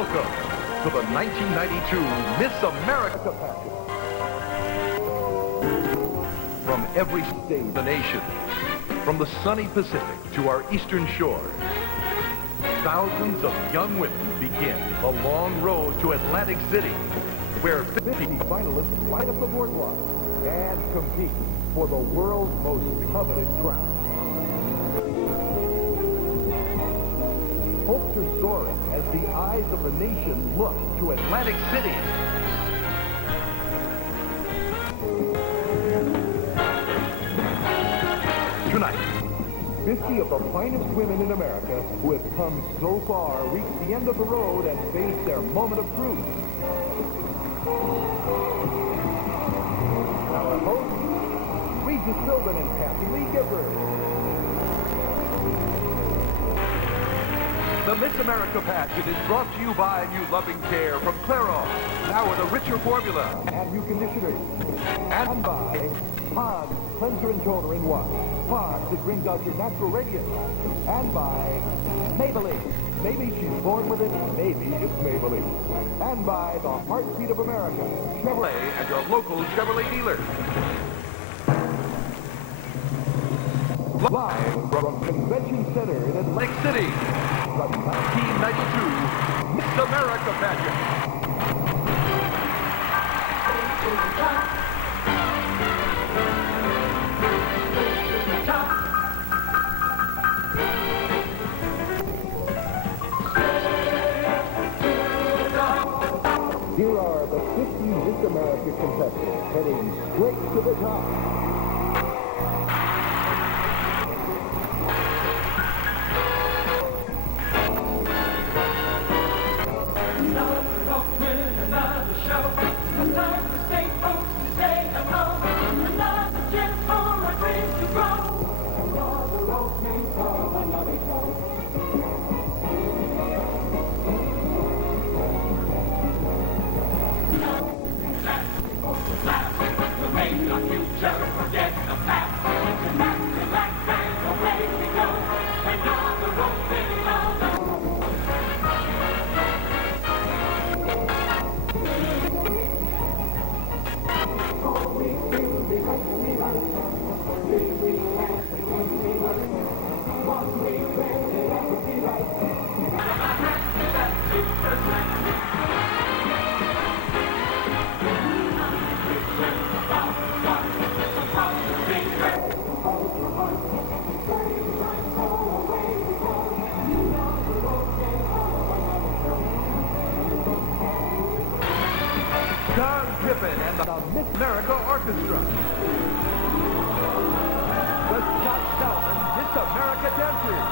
Welcome to the 1992 Miss America Pageant. From every state of the nation, from the sunny Pacific to our eastern shores, thousands of young women begin the long road to Atlantic City, where 50 finalists light up the boardwalk and compete for the world's most coveted crown. Hopes are soaring as the eyes of the nation look to Atlantic City. Tonight, 50 of the finest women in America who have come so far reach the end of the road and face their moment of truth. Our hosts, Regis Philbin and Kathy Lee Gifford. The Miss America Pageant is brought to you by new loving care from Clairol, now with a richer formula and new conditioners, and by Pods Cleanser and Toner in One. Pods that brings out your natural radiance, and by Maybelline. Maybe she's born with it, maybe it's Maybelline. And by the heartbeat of America, Chevrolet, and your local Chevrolet dealer. Live from Convention Center in Atlantic City, the 1992 Miss America Pageant. Here are the 50 Miss America contestants heading straight to the top. And the Miss America Orchestra. The Scott Salmon Miss America Dancers.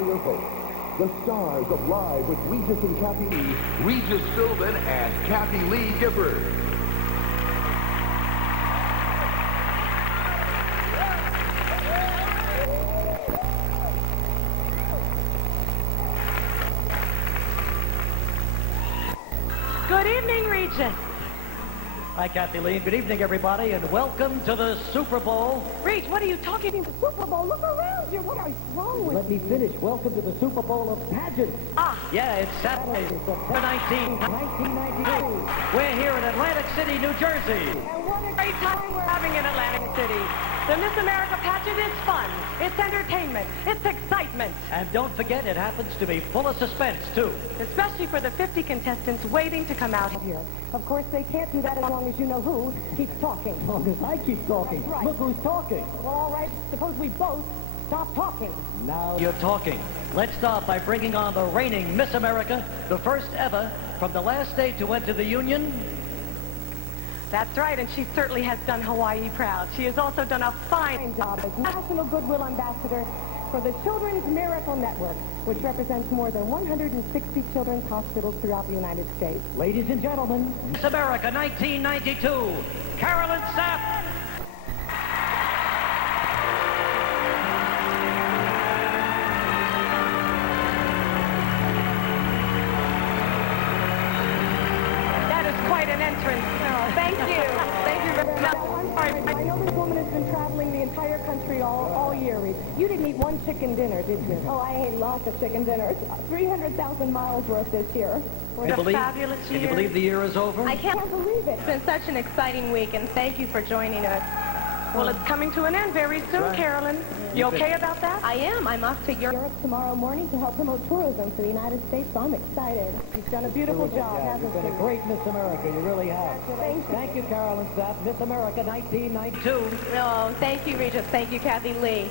Your hosts, the stars of Live with Regis and Kathy Lee, Regis Philbin and Kathy Lee Gifford. Good evening, Regis. Hi, Kathy Lee. Good evening, everybody, and welcome to the Super Bowl. Reach, what are you talking about? The Super Bowl? Look around you. What is wrong with you? Let me finish. Welcome to the Super Bowl of Pageant. Yeah, it's Saturday, September 19th, 1992. We're here in Atlantic City, New Jersey. And what a great time we're having in Atlantic City. The Miss America pageant is fun. It's entertainment. It's excitement. And don't forget, it happens to be full of suspense, too. Especially for the 50 contestants waiting to come out here. Of course, they can't do that as long as you know who keeps talking. As long as I keep talking. That's right. Look who's talking. Well, all right. Suppose we both stop talking. Now you're talking. Let's start by bringing on the reigning Miss America, the first ever from the last state to enter the Union. That's right, and she certainly has done Hawaii proud. She has also done a fine job as National Goodwill Ambassador for the Children's Miracle Network, which represents more than 160 children's hospitals throughout the United States. Ladies and gentlemen, Miss America 1992, Carolyn Sapp. Quite an entrance. Oh, thank you. Thank you very much. I know this woman has been traveling the entire country all year. You didn't eat one chicken dinner, did you? Oh, I ate lots of chicken dinners. 300,000 miles worth this year. Can you believe the year is over? I can't believe it. It's been such an exciting week, and thank you for joining us. Well, it's coming to an end very soon, right. Carolyn. You okay about that? I am. I'm off to Europe tomorrow morning to help promote tourism for the United States, so I'm excited. She's done a beautiful job, hasn't she? You've been a great Miss America. You really have. Thank you, Carolyn Sapp. Miss America 1992. Oh, thank you, Regis. Thank you, Kathy Lee.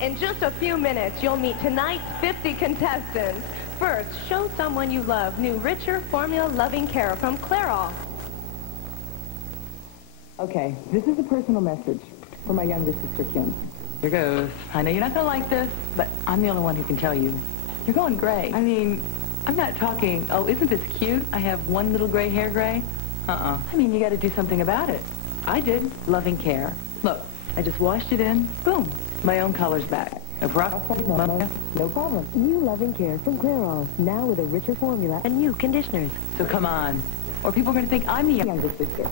In just a few minutes, you'll meet tonight's 50 contestants. First, show someone you love new richer formula loving care from Clairol. Okay, this is a personal message for my younger sister, Kim. Here goes. I know you're not going to like this, but I'm the only one who can tell you. You're going gray. I mean, I'm not talking, oh, isn't this cute? I have one little gray hair gray. I mean, you got to do something about it. I did. Loving care. Look, I just washed it in. Boom. My own color's back. No problem. No problem. New loving care from Clairol, now with a richer formula and new conditioners. So come on. Or people are going to think I'm the younger sister.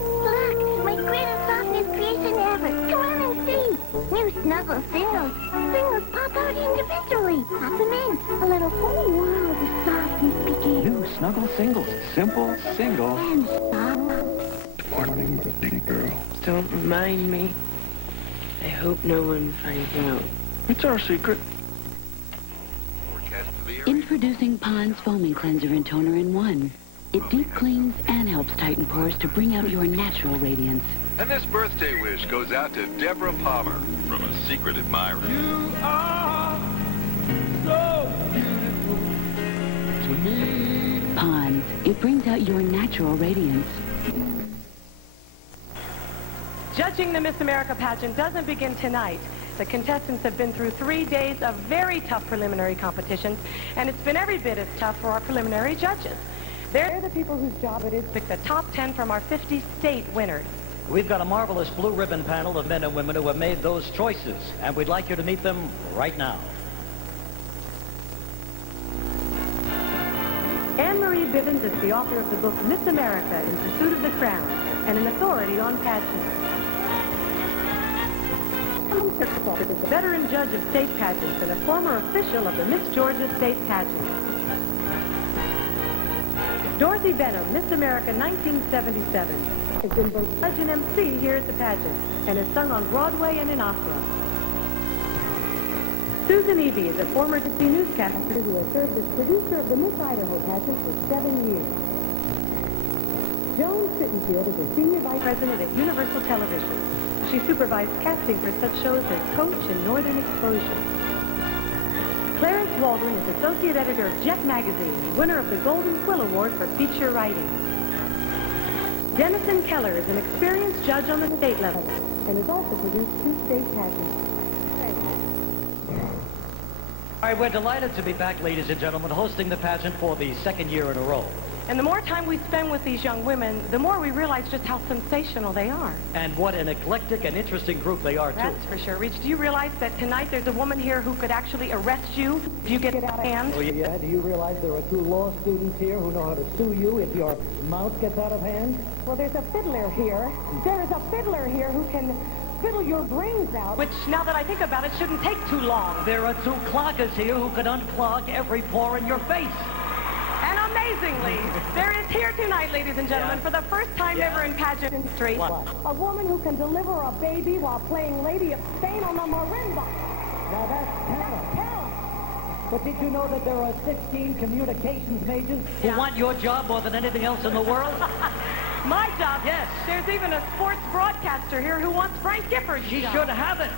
Look, my greatest softness creation ever. Come on and see. New Snuggle Singles. Singles pop out individually. Pop them in. A little whole world of softness begins. New Snuggle Singles. Simple, single. And stop. Morning, my big girl. Don't remind me. I hope no one finds out. It's our secret. Introducing Pond's Foaming Cleanser and Toner in one. It deep cleans and helps tighten pores to bring out your natural radiance. And this birthday wish goes out to Deborah Palmer from a secret admirer. You are so beautiful to me. Pond's. It brings out your natural radiance. Judging the Miss America pageant doesn't begin tonight. The contestants have been through 3 days of very tough preliminary competitions, and it's been every bit as tough for our preliminary judges. They're the people whose job it is to pick the top 10 from our 50 state winners. We've got a marvelous blue ribbon panel of men and women who have made those choices, and we'd like you to meet them right now. Anne-Marie Bivens is the author of the book Miss America in Pursuit of the Crown, and an authority on pageants. Is a veteran judge of state pageants and a former official of the Miss Georgia State Pageant. Dorothy Benham, Miss America 1977, has been both judge and MC here at the pageant and has sung on Broadway and in opera. Susan Eby is a former Disney newscaster who has served as producer of the Miss Idaho pageant for 7 years. Joan Sittenfield is a senior vice president at Universal Television. She supervised casting for such shows as Coach and Northern Exposure. Clarence Waldron is associate editor of Jet Magazine, winner of the Golden Quill Award for feature writing. Denison Keller is an experienced judge on the state level and has also produced 2 state pageants. All right, we're delighted to be back, ladies and gentlemen, hosting the pageant for the 2nd year in a row. And the more time we spend with these young women, the more we realize just how sensational they are. And what an eclectic and interesting group they are, too. That's for sure. Reach, do you realize that tonight there's a woman here who could actually arrest you if you get out of hand? Oh, yeah? Do you realize there are 2 law students here who know how to sue you if your mouth gets out of hand? Well, there's a fiddler here. There is a fiddler here who can fiddle your brains out. Which, now that I think about it, shouldn't take too long. There are 2 cloggers here who can unclog every pore in your face. And a amazingly, there is here tonight, ladies and gentlemen, for the first time ever in pageant history, a woman who can deliver a baby while playing Lady of Spain on the marimba. Now that's talent. But did you know that there are 16 communications majors who want your job more than anything else in the world? My job? Yes. There's even a sports broadcaster here who wants Frank Gifford's She job. should have it.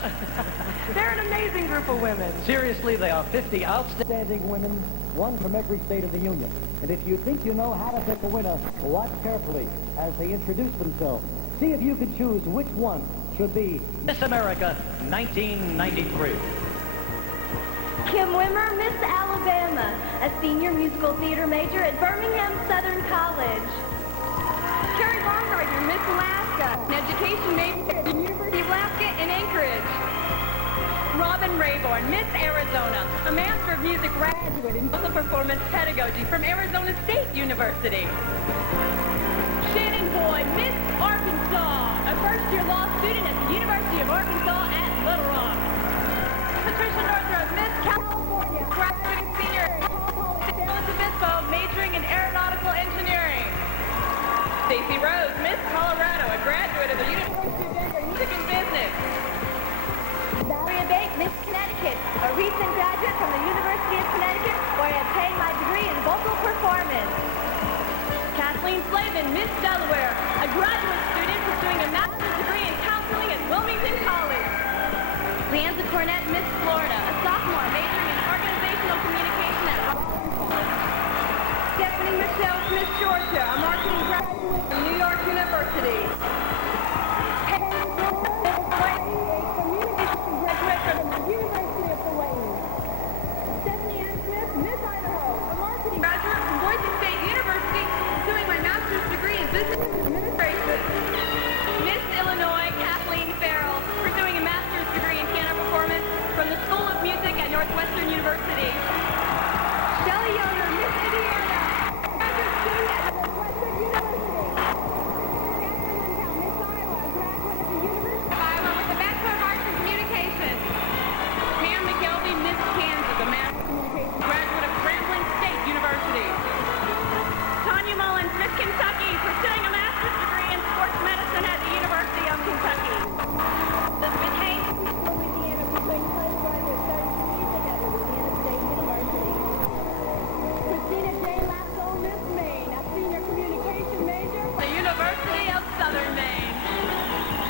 They're an amazing group of women. Seriously, they are 50 outstanding women, one from every state of the Union. And if you think you know how to pick a winner, watch carefully as they introduce themselves. See if you can choose which one should be Miss America 1993. Kim Wimmer, Miss Alabama, a senior musical theater major at Birmingham Southern College. Carrie Baumgartner, Miss Alaska, an education major at the University of Alaska in Anchorage. Robin Rayborn, Miss Arizona, a Master of Music graduate in vocal performance pedagogy from Arizona State University. Shannon Boyd, Miss Arkansas, a first-year law student at the University of Arkansas at Little Rock. Patricia Northrup, Miss California, graduate senior at Elizabethville, majoring in aeronautical engineering. Stacey Rose, Miss Colorado, a graduate of the University of Denver, Music and Business. Valeria Bake, Miss Connecticut, a recent graduate from the University of Connecticut, where I obtained my degree in vocal performance. Kathleen Slavin, Miss Delaware, a graduate student pursuing a master's degree in counseling at Wilmington College. Leanza Cornett, Miss Florida, a sophomore majoring in organizational communication at Rollins College. Stephanie Michelle Smith Georgia, a marketing graduate from New York University. Peggy a communication graduate from the University of Hawaii. Stephanie Ann Smith, Miss Idaho, a marketing graduate from Boise State University, pursuing my master's degree in business administration. Miss Illinois, Kathleen Farrell, pursuing a master's degree in piano performance from the School of Music at Northwestern University. Shelley Yoder, Miss Indiana, graduate student at Northwestern University. Catherine Lindell, Miss Iowa, a graduate at the University of Iowa with a Bachelor of Arts in Communications. Pam McKelvey, Miss Kansas, a Master of Communications graduate of Grambling State University. Tanya Mullins, Miss Kentucky, pursuing a master's degree in sports medicine at the University of Kentucky. Elizabeth Hayes, Louisiana, pursuing postgraduate studies in music at Louisiana State University. Christina J. Lasso, Miss Maine, a senior communication major at the University of Southern Maine.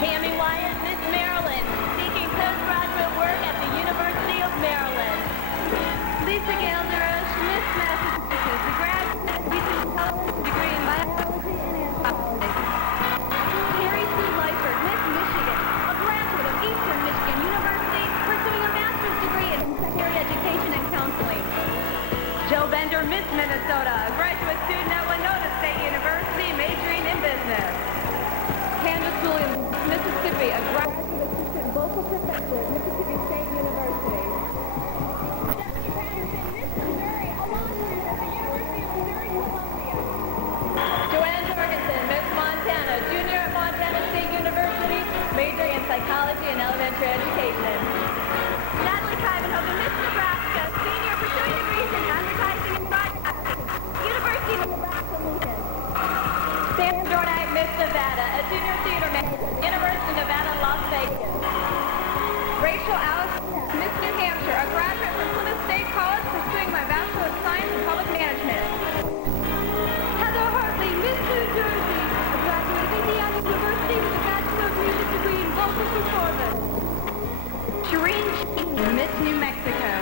Tammy Wyatt, Miss Maryland, seeking postgraduate work at the University of Maryland. Lisa Gail DeRoche, Miss Massachusetts, a graduate at Eastern College, degree in biology and anthropology. Terry C. Lyford, Miss Michigan, a graduate of Eastern Michigan University, pursuing a master's degree in secondary education and counseling. Joe Bender, Miss Minnesota, a graduate student at Winona State University, majoring in business. Candace Williams, Mississippi, a graduate assistant vocal professor at Mississippi State University. Stephanie Patterson, Miss Missouri, a law student at the University of Missouri-Columbia. Joanne Jorgensen, Miss Montana, junior at Montana State University, majoring in psychology and elementary education. Natalie Kaivenhoven, Miss Nebraska, senior pursuing degrees in advertising and broadcasting, University of Nebraska-Lincoln. Sam Dornak, Miss Nevada, a junior theater major, University of Nevada, Las Vegas. Rachel Allison, Miss New Hampshire, a graduate from Plymouth State College, pursuing my Bachelor of Science in Public Management. Heather Hartley, Miss New Jersey, a graduate of Indiana University with a Bachelor of Music degree in vocal performance. Shireen Sheen, Miss New Mexico,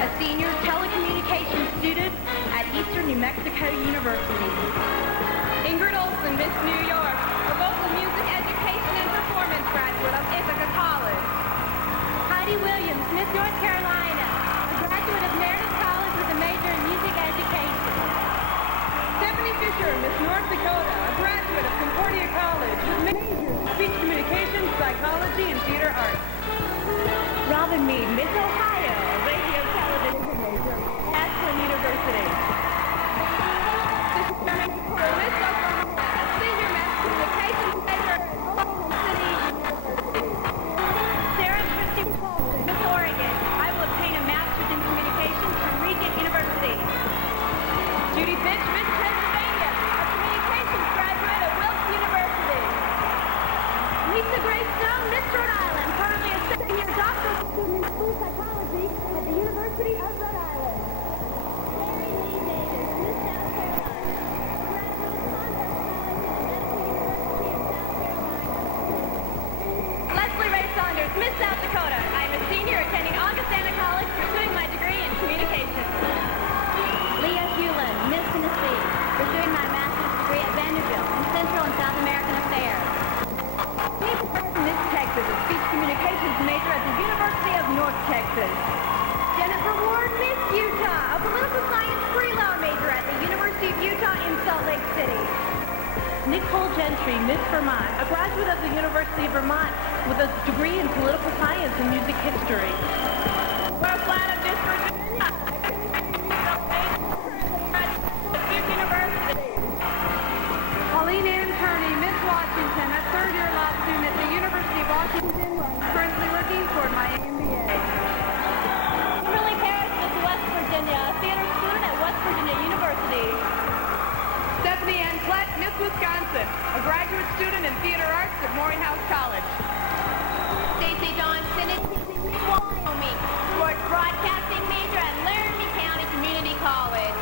a senior telecommunications student at Eastern New Mexico University. Ingrid Olson, Miss New York, a vocal music education and performance graduate of Ithaca College. Heidi Williams, Miss North Carolina, a graduate of Meredith College with a major in music education. Stephanie Fisher, Miss North Dakota, a graduate of Concordia College with majors in speech communications, psychology, and theater arts. Robin Mead, Miss Ohio, a radio television major at Ashland University. Miss Oklahoma, a senior mass communications major at Oklahoma City University. Sarah Christie Paulson, Miss Oregon, I will obtain a master's in communications from Regent University. Judy Fitch, Miss Lisa Grace Stone, Miss Rhode Island, currently a second-year doctoral student in school psychology at the University of Rhode Island. Mary Lee Davis, Miss South Carolina, Leslie Ray Saunders, Miss South Dakota. I'm a senior attending Augustana College, pursuing my degree in communications. Leah Hewlin, Miss Tennessee, pursuing my master's degree at Vanderbilt in Central and South American Affairs. Miss Texas, a speech communications major at the University of North Texas. Jennifer Ward, Miss Utah, a political science pre-law major at the University of Utah in Salt Lake City. Nicole Gentry, Miss Vermont, a graduate of the University of Vermont with a degree in political science and music history. We're glad of this Virginia. Duke University. Pauline Ann Turney, Miss Washington, a third-year law student at the University of Washington, currently working toward my MBA. Kimberly Parrish, Miss West Virginia, a theater student at West Virginia University. Stephanie Ann Klett, Miss Wisconsin, a graduate student in theater arts at Morehouse College. Stacey Dawn Sinnott, Miss Wyoming, sports broadcasting major at Laramie County Community College.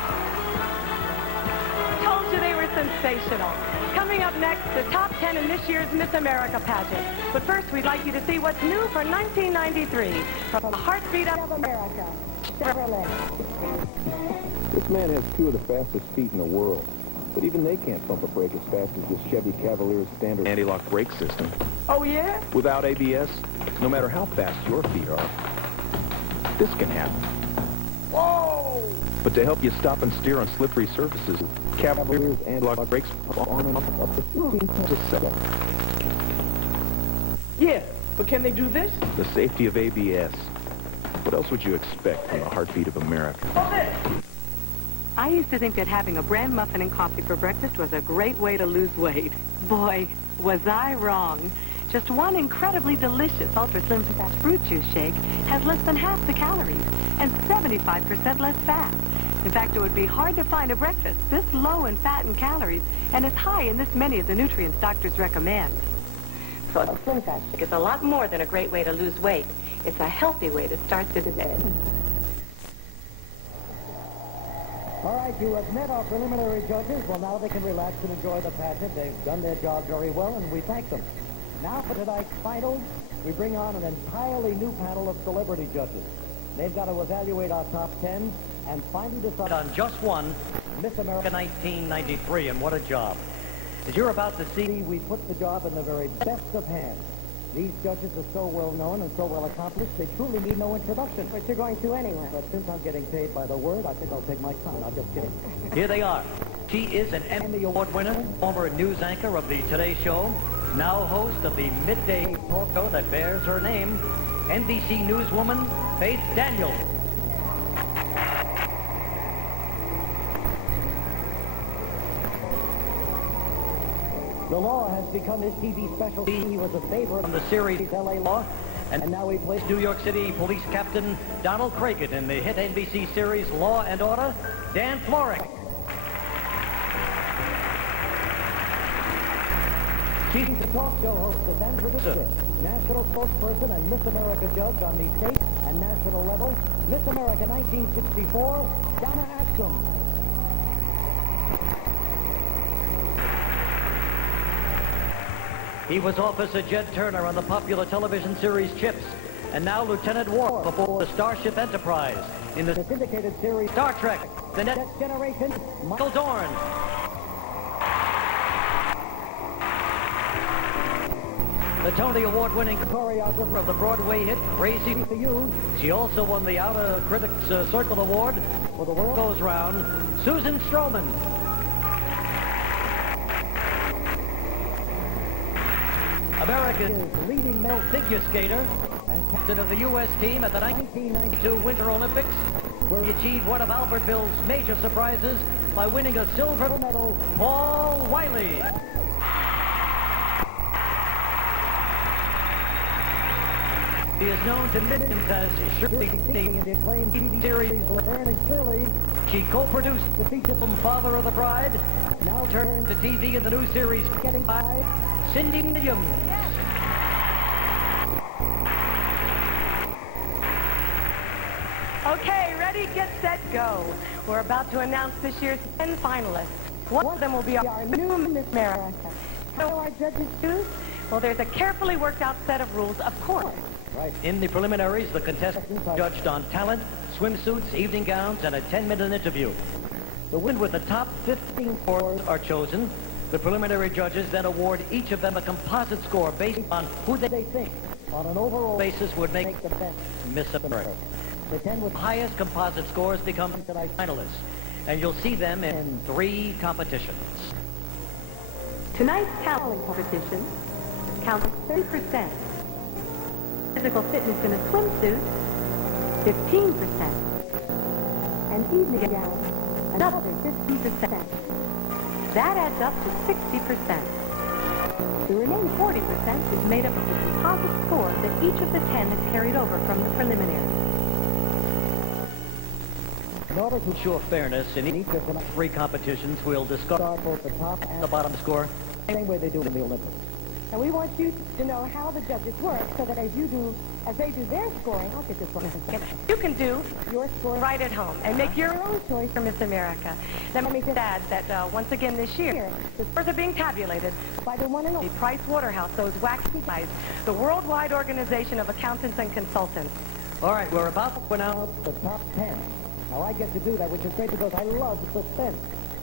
Told you they were sensational. Coming up next, the top 10 in this year's Miss America pageant. But first, we'd like you to see what's new for 1993 from the Heartbeat of America, Chevrolet. This man has two of the fastest feet in the world, but even they can't pump a brake as fast as this Chevy Cavalier's standard anti-lock brake system. Oh, yeah? Without ABS, no matter how fast your feet are, this can happen. Whoa! But to help you stop and steer on slippery surfaces, Cavalier's anti-lock brakes are on and off up to 15 times a second. Yeah, but can they do this? The safety of ABS. What else would you expect from the Heartbeat of America? I used to think that having a bran muffin and coffee for breakfast was a great way to lose weight. Boy, was I wrong. Just one incredibly delicious Ultra Slim Fast fruit juice shake has less than half the calories and 75% less fat. In fact, it would be hard to find a breakfast this low in fat and calories and as high in this many of the nutrients doctors recommend. So a Slim Fast shake is a lot more than a great way to lose weight. It's a healthy way to start the day. All right, you have met our preliminary judges. Well, now they can relax and enjoy the pageant. They've done their job very well, and we thank them. Now for tonight's finals, we bring on an entirely new panel of celebrity judges. They've got to evaluate our top 10 and finally decide on just one, Miss America 1993, and what a job. As you're about to see, we put the job in the very best of hands. These judges are so well known and so well accomplished, they truly need no introduction. But you're going to anyway. But since I'm getting paid by the word, I think I'll take my time. I'm just kidding. Here they are. She is an Emmy Award winner, former news anchor of the Today Show, now host of the midday talk show that bears her name, NBC newswoman Faith Daniels. The Law has become his TV specialty. He was a favorite from the series L.A. Law, and now he plays New York City Police Captain Donald Craigett in the hit NBC series Law and Order, Dan Florek. She's the talk show hostess and producer, national spokesperson and Miss America judge on the state and national level, Miss America 1964, Donna Axum. He was Officer Jed Turner on the popular television series Chips, and now Lieutenant Worf aboard the Starship Enterprise in the syndicated series Star Trek, The Next Generation, Michael Dorn. The Tony Award-winning choreographer of the Broadway hit Crazy for You. She also won the Outer Critics Circle Award for The World Goes Round, Susan Stroman. America's leading male figure skater and captain of the U.S. team at the 1992 Winter Olympics, where he achieved one of Albertville's major surprises by winning a silver medal, Paul Wiley. He is known to millions as Shirley in the acclaimed TV series Laverne and Shirley. She co-produced the feature film Father of the Bride, now turned to TV in the new series Getting By, Cindy Williams. Okay, ready, get set, go. We're about to announce this year's 10 finalists. One of them will be our new Miss America. How will our judges choose? Well, there's a carefully worked out set of rules, of course. Right. In the preliminaries, the contestants are judged on talent, swimsuits, evening gowns, and a 10-minute interview. The winner with the top 15 scores are chosen. The preliminary judges then award each of them a composite score based on who they think, on an overall basis, would make the best Miss America. The 10 with highest composite scores become tonight's finalists, and you'll see them in 3 competitions. Tonight's talent competition counts 30%. Physical fitness in a swimsuit, 15%. And evening gown, another 50%. That adds up to 60%. The remaining 40% is made up of the composite score that each of the 10 has carried over from the preliminaries. In order to ensure fairness in each of the 3 competitions, we'll discuss both the top and the bottom score, the same way they do in the Olympics. And we want you to know how the judges work so that as they do their scoring, I'll get this one. You can do your score right at home and make your own choice for Miss America. Let me just add that once again this year, the scores are being tabulated by the one and only Price Waterhouse, those wacky guys, the worldwide organization of accountants and consultants. All right, we're about to announce the top 10. Now, I get to do that, which is great because I love suspense.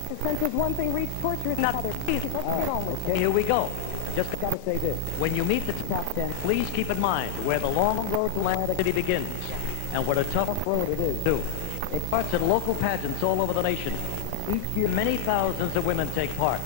Suspense is one thing, Reach, torture is another. Please, let's get on with it. Here we go. Just got to say this. When you meet the top 10, please keep in mind where the long road to Atlantic City begins and what a tough road it is, too. It starts at local pageants all over the nation. Each year, many thousands of women take part.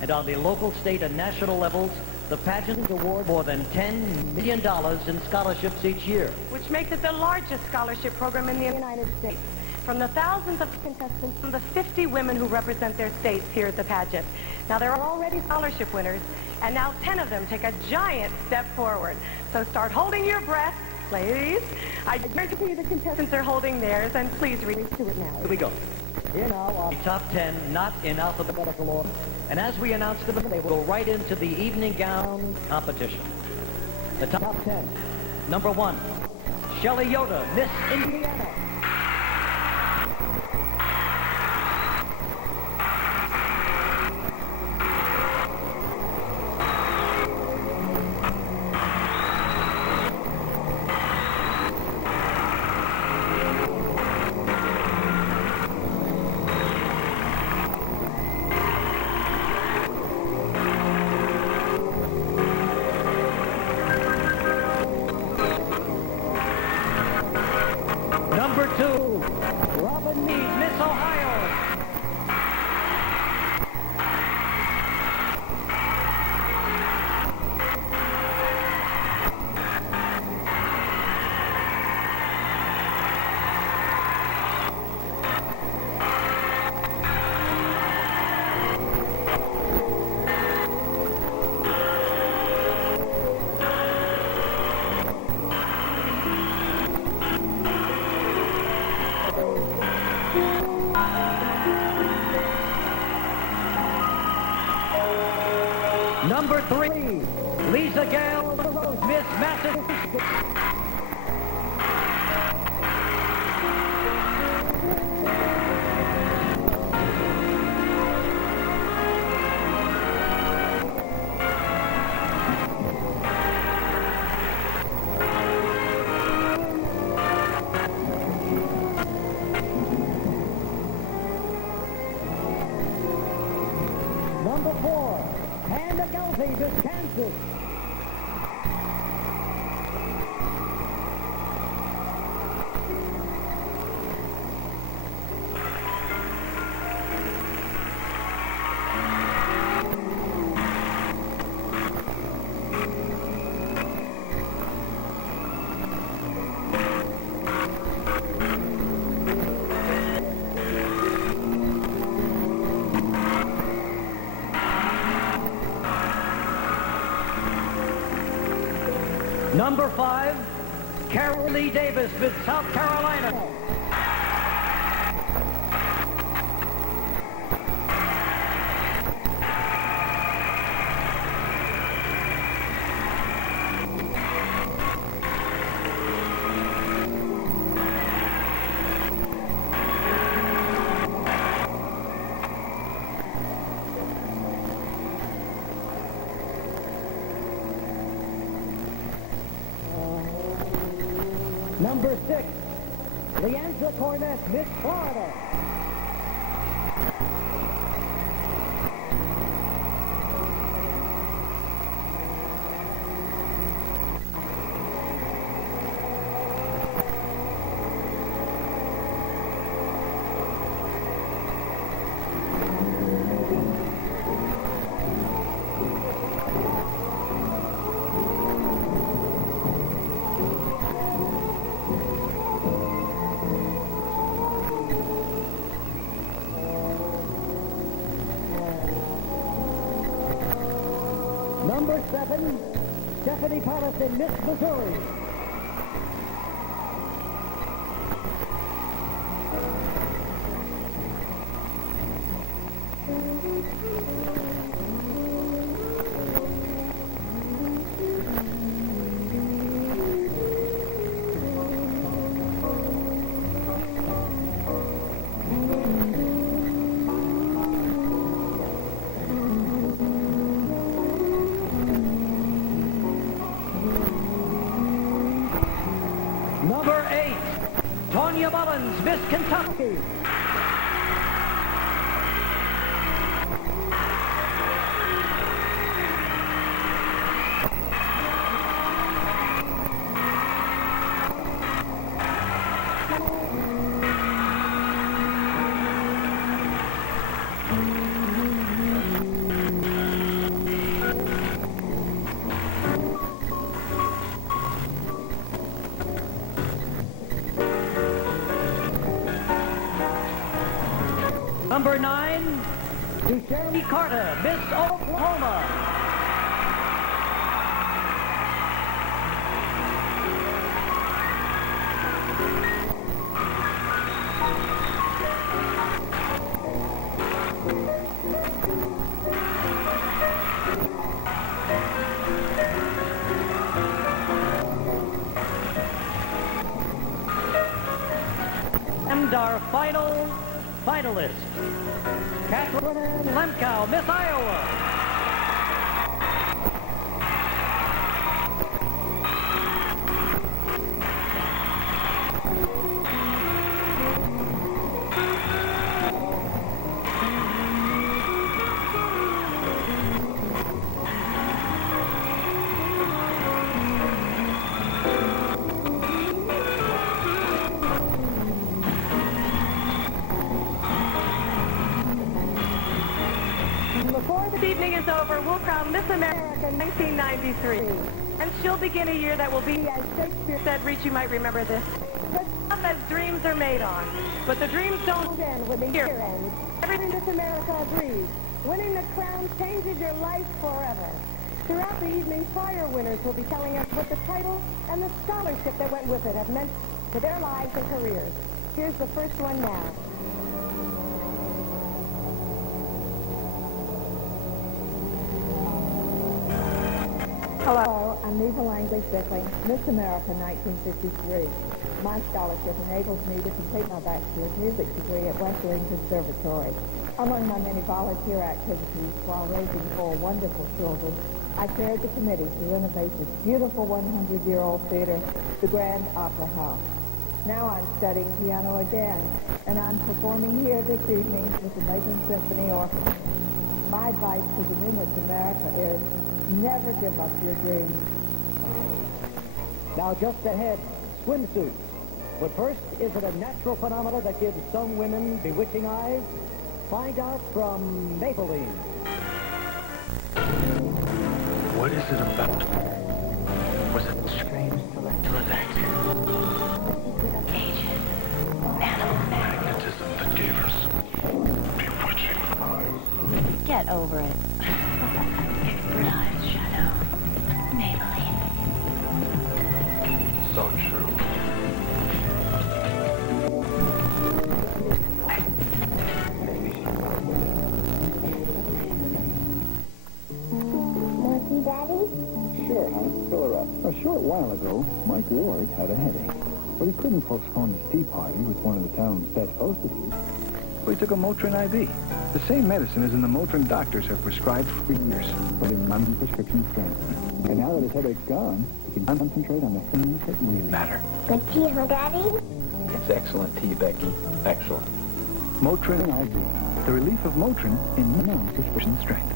And on the local, state, and national levels, the pageants award more than $10 million in scholarships each year. Which makes it the largest scholarship program in the United States. From the thousands of contestants, from the 50 women who represent their states here at the pageant. Now, there are already scholarship winners, and now 10 of them take a giant step forward. So start holding your breath, ladies. I guarantee you the contestants are holding theirs, and please read to it now. Here we go. Here now are the top 10, not in alphabetical order. And as we announce them, they will go right into the evening gown competition. The top 10. Number 1, Shelley Yoder, Miss Indiana. Number 2, Robin Meade, Miss Ohio. Number 3, Lisa Gale, Miss Massachusetts. Number 4, Hannah Gelsey, Miss Kansas. Number 5, Carol Lee Davis, Miss South Carolina. Number 6, Leanza Cornett, Miss Florida. Number 7, Stephanie Patterson, Miss Missouri. Number 8, Tonya Mullins, Miss Kentucky. Number 9, Jeremy Carter, Miss Oklahoma. And our final finalist, Catherine Lemkow, Miss Iowa. Before this evening is over, we'll crown Miss America 1993. And she'll begin a year that will be, as Shakespeare said, Reach, you might remember this, the stuff as dreams are made on. But the dreams don't end when the year ends. Every Miss America agrees. Winning the crown changes your life forever. Throughout the evening, prior winners will be telling us what the title and the scholarship that went with it have meant to their lives and careers. Here's the first one now. Hello, I'm Neva Langley Stickling, Miss America 1953. My scholarship enables me to complete my bachelor's music degree at West Wing Conservatory. Among my many volunteer activities while raising 4 wonderful children, I chaired the committee to renovate this beautiful 100-year-old theater, the Grand Opera House. Now I'm studying piano again, and I'm performing here this evening with the Macon Symphony Orchestra. My advice to the new Miss America is never give up your dreams. Now just ahead, swimsuits. But first, is it a natural phenomenon that gives some women bewitching eyes? Find out from Maybelline. What is it about? Was it strange to event? Ages. Animal Magnetism that gave her some bewitching eyes. Get over it. Eyes shadow. Maybelline. So true. Monkey Daddy? Sure, hon. Fill her up. A short while ago, Mike Ward had a headache. But he couldn't postpone his tea party with one of the town's best hostesses. So he took a Motrin IV. The same medicine as in the Motrin doctors have prescribed for years, but in non-prescription strength. And now that his headache's gone, he can concentrate on the things that really matter. Good tea, huh, Daddy? It's excellent tea, Becky. Excellent. Motrin IV. The relief of Motrin in non-sufficient strength.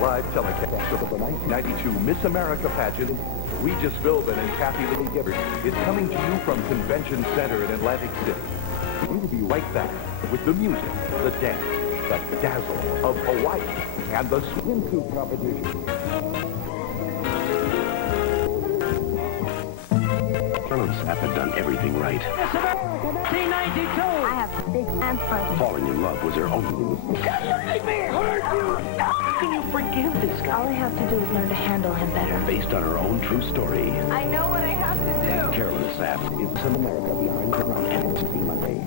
Live telecast of the 1992 Miss America pageant, Regis Philbin and Kathy Lee Gibbard, is coming to you from Convention Center in Atlantic City. We will be right back with the music, the dance, the dazzle of Hawaii, and the swimsuit competition. Colonel Sapp had done everything right. Miss America 1992! I have big plans for you. Falling in love was her only... Can you forgive this guy? All I have to do is learn to handle him better. Based on her own true story. I know what I have to do. Carolyn Sapp is Some America Behind Her on NBC Monday.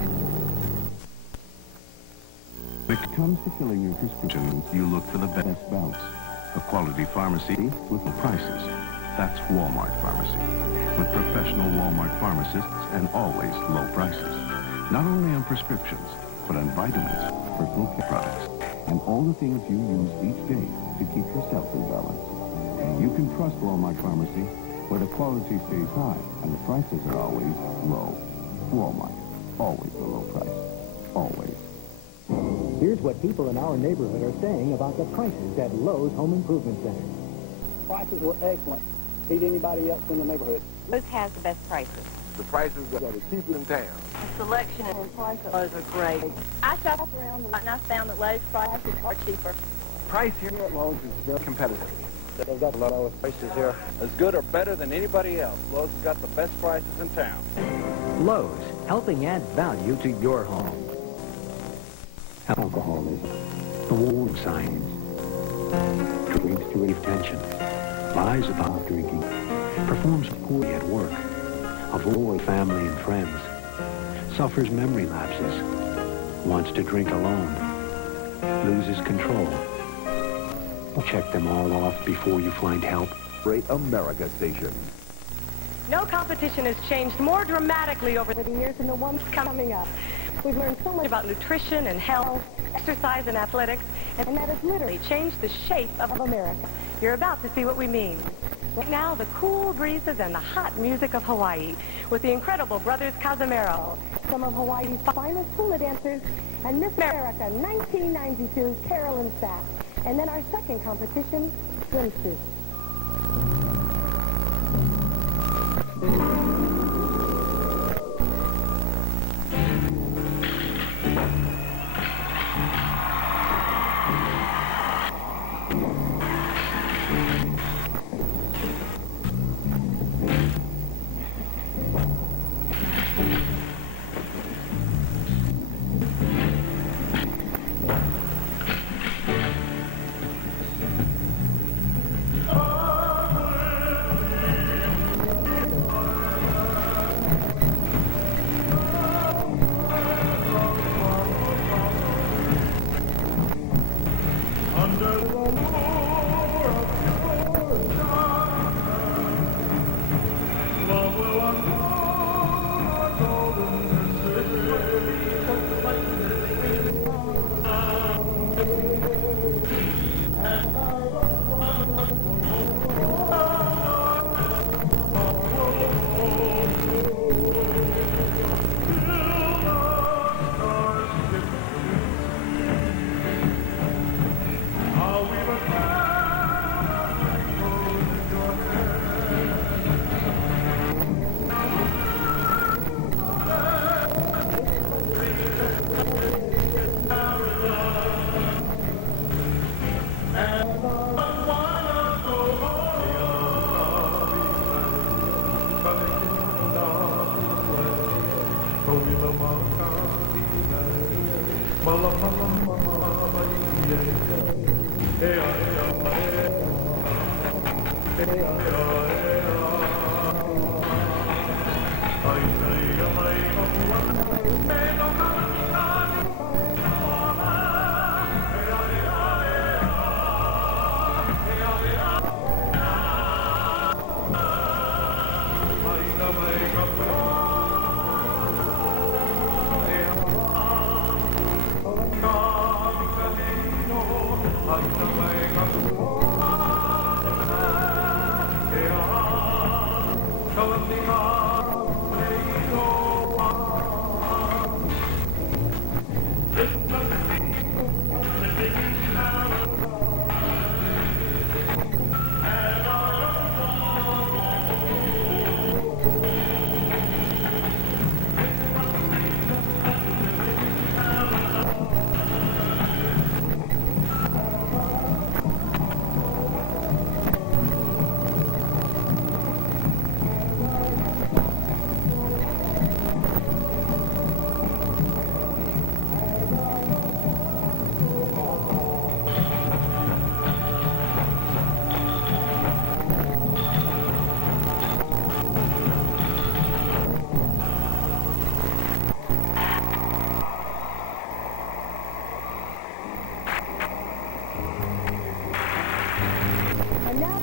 When it comes to filling your prescriptions, you look for the best belts. A quality pharmacy with low prices. That's Walmart Pharmacy. With professional Walmart pharmacists and always low prices. Not only on prescriptions, but on vitamins, personal care products, and all the things you use each day to keep yourself in balance. You can trust Walmart Pharmacy, where the quality stays high and the prices are always low. Walmart. Always a low price. Always. Here's what people in our neighborhood are saying about the prices at Lowe's Home Improvement Center. Prices were excellent. Beat anybody else in the neighborhood. Lowe's has the best prices. The prices are the cheapest in town. The selection and prices are great. I shopped around a lot and I found that Lowe's prices are cheaper. Price here at Lowe's is very competitive. They've got the lowest prices here. As good or better than anybody else. Lowe's has got the best prices in town. Lowe's, helping add value to your home. Alcoholism, the warning signs, drinks to relieve tension, lies about drinking, performs poorly at work, avoids family and friends, suffers memory lapses, wants to drink alone, loses control. Check them all off before you find help. Great America Station. No competition has changed more dramatically over the years than the one coming up. We've learned so much about nutrition and health, exercise and athletics, and that has literally changed the shape of America. You're about to see what we mean. Right now, the cool breezes and the hot music of Hawaii with the incredible brothers Casimiro, some of Hawaii's finest hula dancers, and Miss America 1992, Carolyn Sapp. And then our second competition, swimsuit.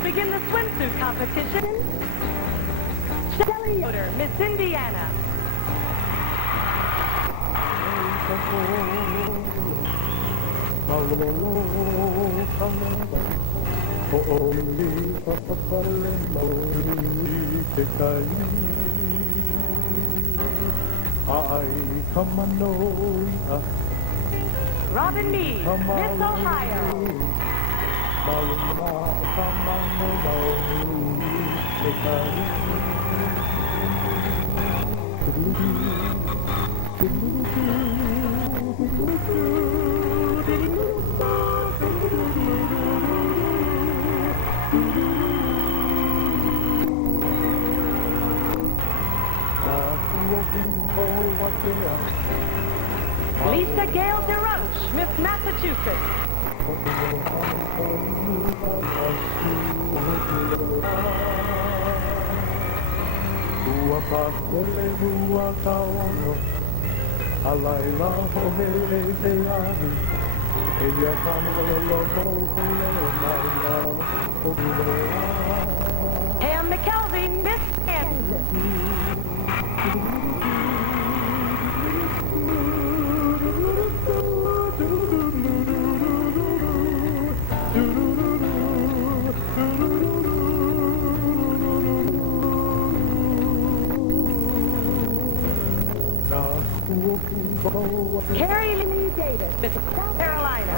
Begin the swimsuit competition. Shelley Yoder, Miss Indiana. Robin Meade, Miss Ohio. Lisa Gale DeRoche, Miss Massachusetts. Pam McKelvey, Miss Kansas. Carrie Lee Davis, Miss South Carolina.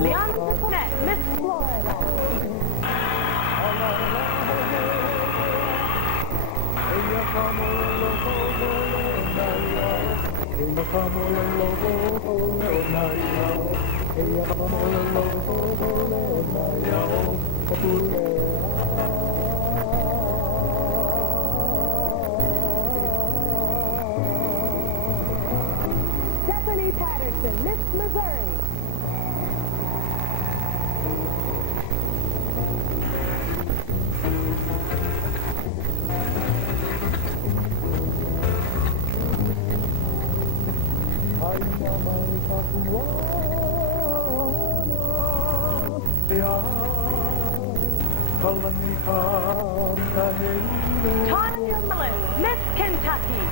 Leon Bissonette, Miss Florida. Stephanie Patterson, Miss Missouri. Tanya Millen, Miss Kentucky.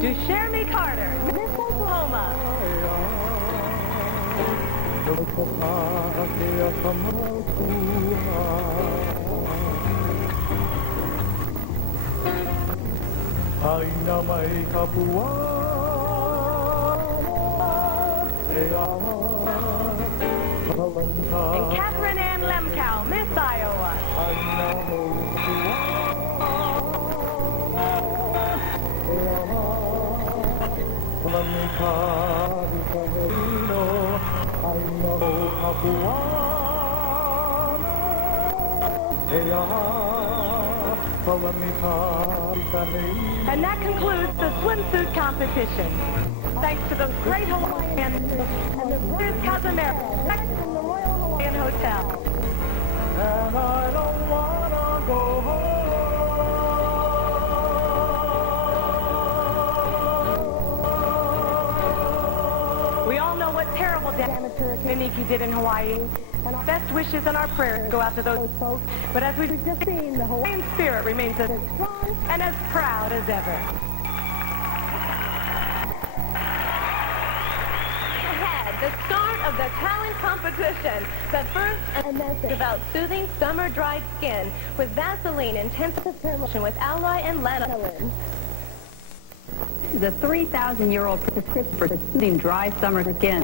To Jeremy Carter, Miss Oklahoma. And Catherine Ann Lemkow, Miss Iowa. And that concludes the swimsuit competition. Thanks to those great Hawaiians and the brothers Cazimero, back from the Royal Hawaiian Hotel. And I don't wanna go home. We all know what terrible damage Hurricane Niki did in Hawaii, and our best wishes and our prayers go out to those folks. But as we've just seen, the Hawaiian spirit remains as strong and as proud as ever. Ahead, the start of the talent competition. But first, a message about soothing summer-dried skin with Vaseline Intensive Promotion with Alloy and Lanolin. The 3,000-year-old prescription for soothing dry summer skin.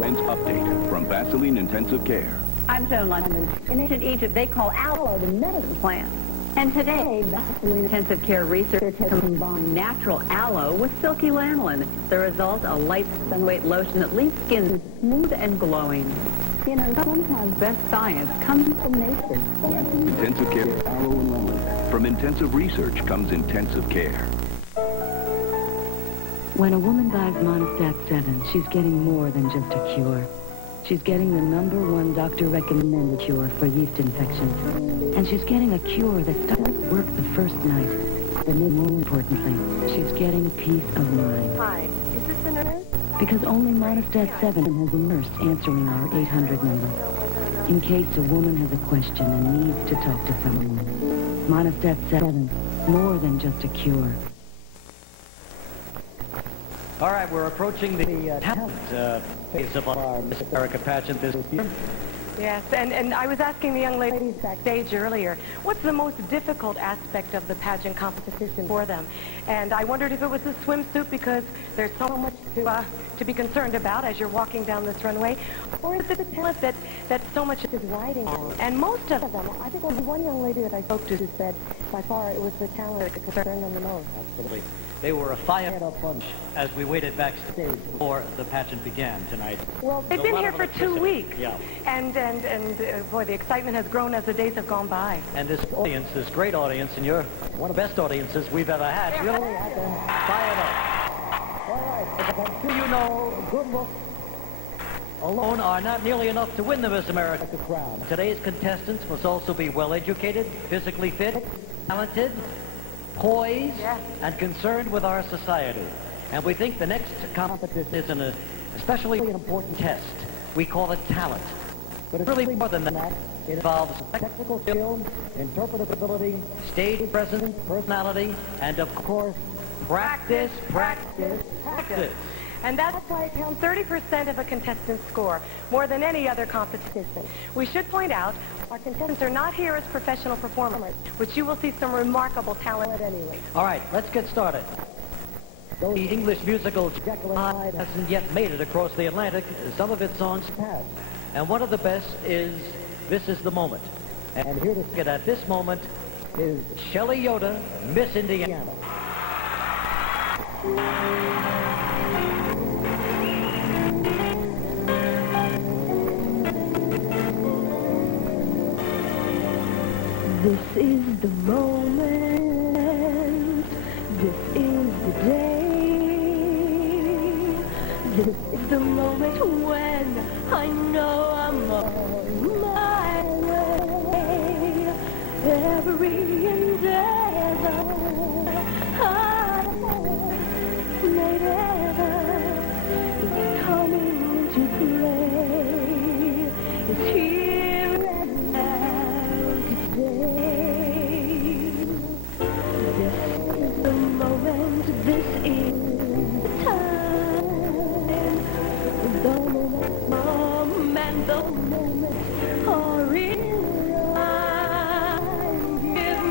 Friends update from Vaseline Intensive Care. I'm Joan London. In ancient Egypt, they call aloe the medicine plant. And today, Vaseline Intensive Care research has combined natural aloe with silky lanolin. The result, a light, sun-weight lotion that leaves skin smooth and glowing. You know, sometimes best science comes from nature. Vaseline Intensive Care, aloe and lanolin. From intensive research comes intensive care. When a woman buys Monistat 7, she's getting more than just a cure. She's getting the #1 doctor-recommended cure for yeast infections. And she's getting a cure that starts work the first night. And then, more importantly, she's getting peace of mind. Hi, is this the nurse? Because only Monistat 7 has a nurse answering our 800 number. In case a woman has a question and needs to talk to someone. Monistat 7, more than just a cure. All right, we're approaching the talent phase of our Miss America pageant this year. Yes, and I was asking the young ladies backstage earlier, what's the most difficult aspect of the pageant competition for them? And I wondered if it was the swimsuit, because there's so much to be concerned about as you're walking down this runway, or is it the talent that so much is riding on? And most of them, I think only one young lady that I spoke to who said, by far, it was the talent that concerned them the most. Absolutely. They were a fired-up bunch as we waited backstage before the pageant began tonight. Well, they've been here for 2 weeks. Yeah. And boy, the excitement has grown as the days have gone by. And this audience, this great audience, and you're one of the best audiences we've ever had, really had them fired up. All right, you know, good looks alone are not nearly enough to win the Miss America crown. Today's contestants must also be well-educated, physically fit, talented, poised, and concerned with our society. And we think the next competition is an especially important test. We call it talent. But it's really more than that. It involves technical skill, interpretive ability, stage presence, personality, and of course, practice, practice, practice. And that's why it counts 30% of a contestant's score, more than any other competition. We should point out, our contestants are not here as professional performers, which you will see some remarkable talent anyway. All right, let's get started. The English musical Jekyll and Hyde hasn't yet made it across the Atlantic. Some of its songs have. And one of the best is This Is the Moment. And here to get at this moment is Shelley Yoda, Miss Indiana. This is the moment, this is the day, this is the moment when I know I'm on my way. Every endeavor I made ever is coming into play. It's here and now today. This is the moment, this is the time. The moment are in line. Give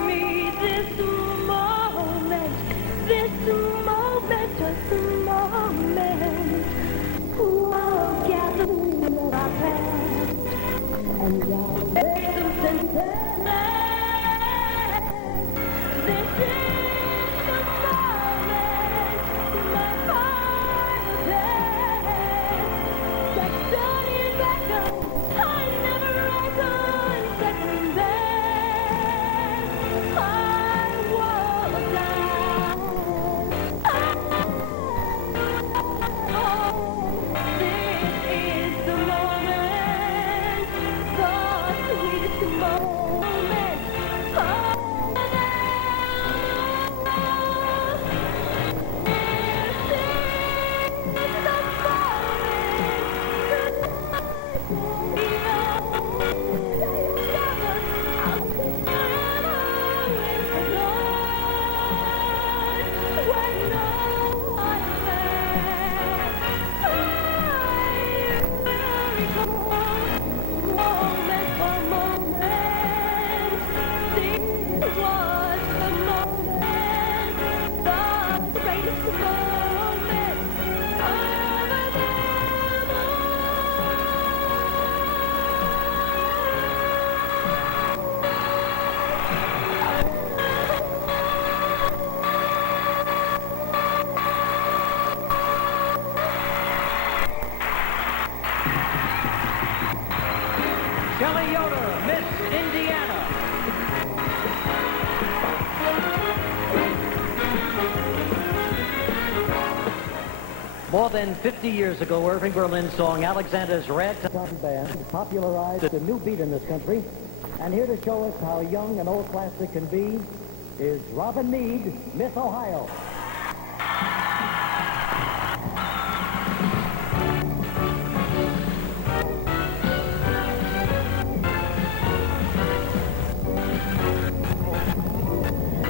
Shelley Yoder, Miss Indiana. More than 50 years ago, Irving Berlin's song Alexander's Ragtime Band popularized a new beat in this country. And here to show us how young and old classic can be is Robin Meade, Miss Ohio.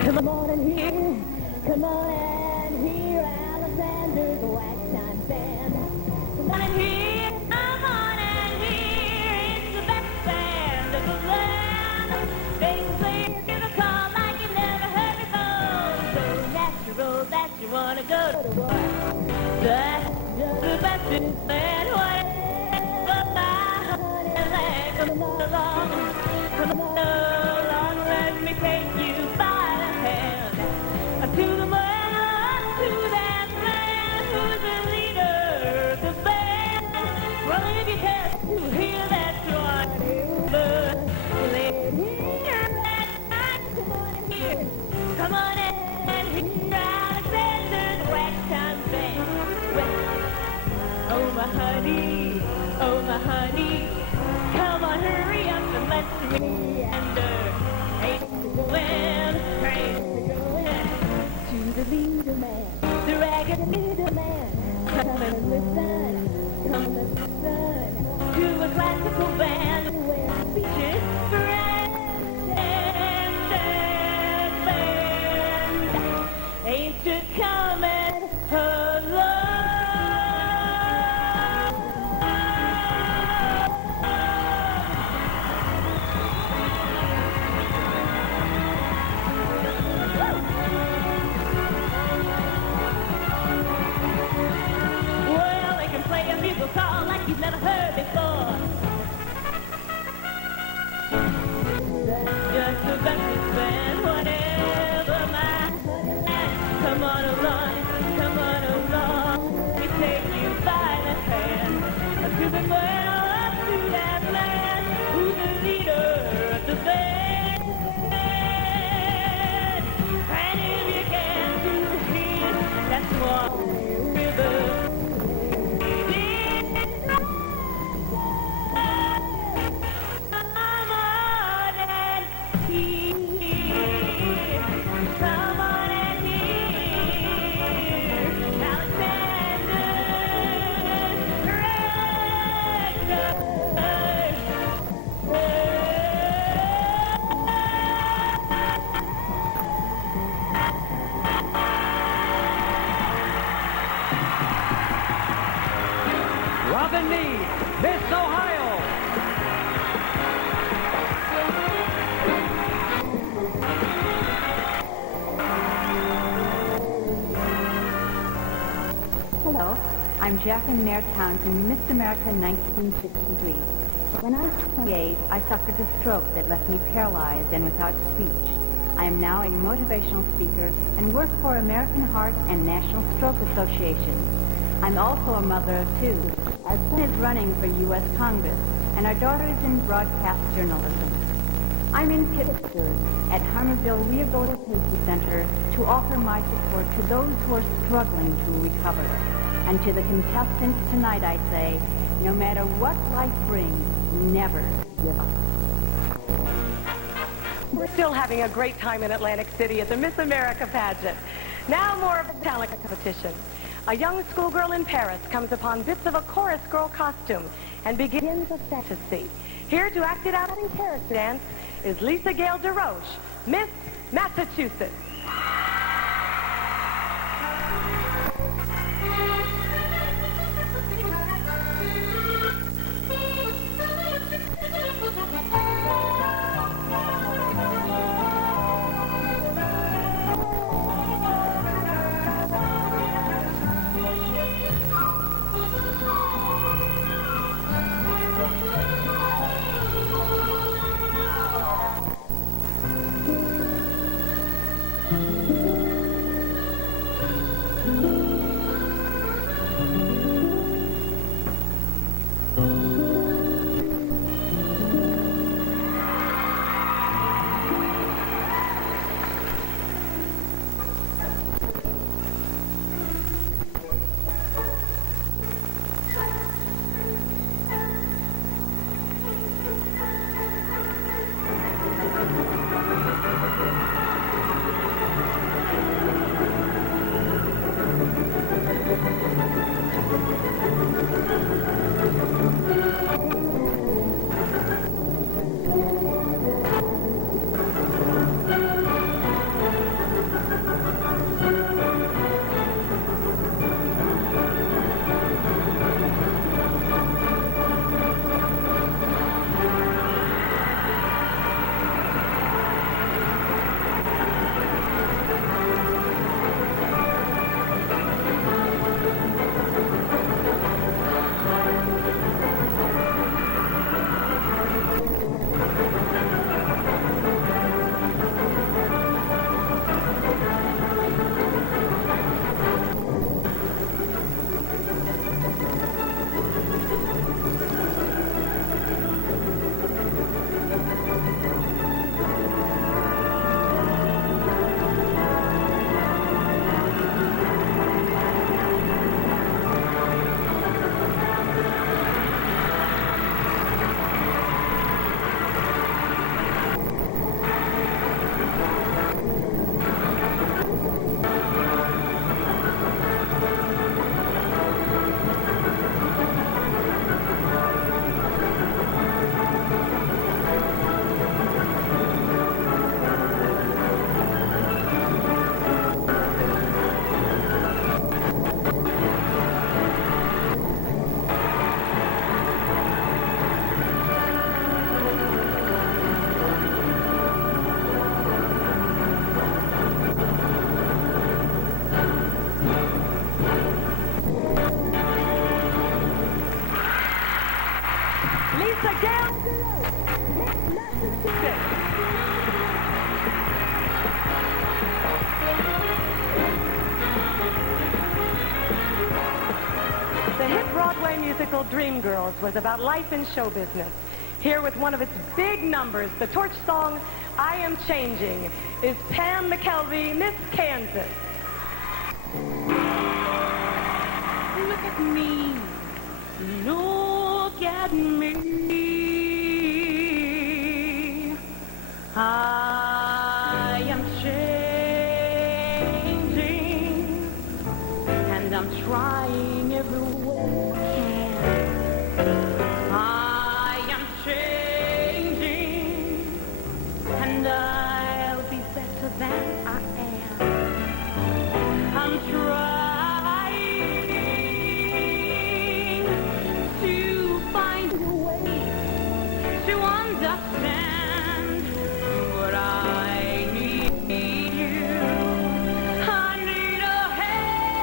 Come on and hear, come on and hear Alexander's Ragtime Band. Come on and hear, it's the best band of the land. They can play a call like you've never heard before. So natural that you want to go to war. That's the best band, whatever my honey land. Come along, come along, let me take you by the hand. To the man, to that man who's the leader of the band. Well, if you care to hear that joy, but let hear that night. Come on and hear Alexander's Ragtime Band. Well, oh my honey, come on, hurry up and let's meander. Ain't the wind, train. The leader man, the ragged leader man, come and listen to a classical band where speeches for band. Ain't you coming along? Call like you've never heard before. Just the best band, whatever my land. Come on along, we take you by the hand. To the man, to that man, who's the leader of the band. And if you can do hear that small river. Robin Meade, Miss Ohio. Hello, I'm Jacqueline Mayer Townsend, Miss America 1963. When I was 28, I suffered a stroke that left me paralyzed and without speech. I am now a motivational speaker and work for American Heart and National Stroke Association. I'm also a mother of two. Our son is running for U.S. Congress, and our daughter is in broadcast journalism. I'm in Pittsburgh at Harmerville Rehabilitation Center to offer my support to those who are struggling to recover. And to the contestants tonight, I say, no matter what life brings, never give up. We're still having a great time in Atlantic City at the Miss America pageant. Now more of a talent competition. A young schoolgirl in Paris comes upon bits of a chorus girl costume and begins a fantasy. Here to act it out in character dance is Lisa Gale DeRoche, Miss Massachusetts. Lisa Gale. The hit Broadway musical Dreamgirls was about life in show business. Here with one of its big numbers, the torch song, I Am Changing, is Pam McKelvey, Miss Kansas. Look at me. Look at me. I am changing, and I'm trying every way I can. I am changing, and I'll be better than I am. I'm trying to find a way to understand what I need you. I need a hand.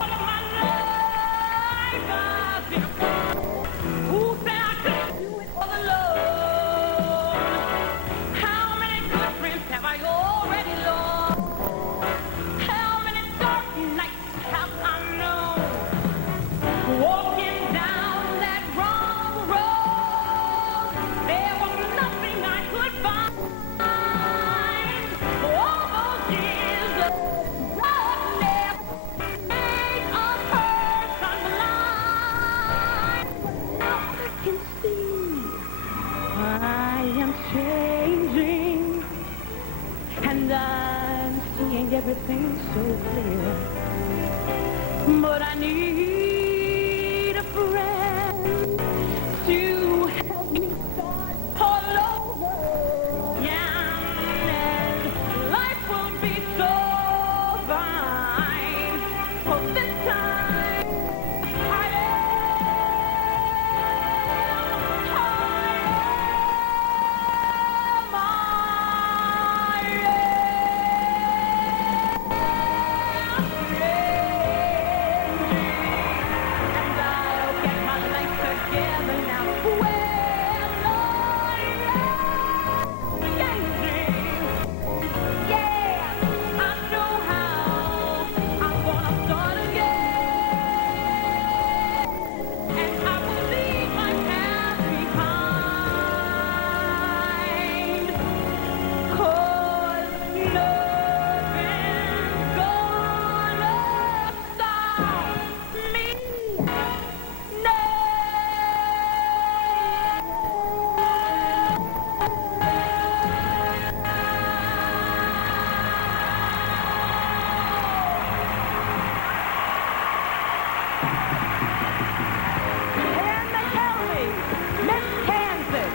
All of my life I've been a fool. Who said I couldn't do it all alone? How many good friends have I already lost? How many dark nights have I known? Walking down that wrong road, there was nothing I could find. All those years of darkness made a person blind. Now I can see I am changing, and I'm seeing everything so clear. But I need a friend to help me start all over. Yeah, and life will be so fine. For this time, I and I'll get my life together now. Well, I'm changing. Yeah, I know how. I'm gonna start again, and I will leave my past behind. 'Cause nothing's gonna stop me now. Pam McKelvey, Miss Kansas.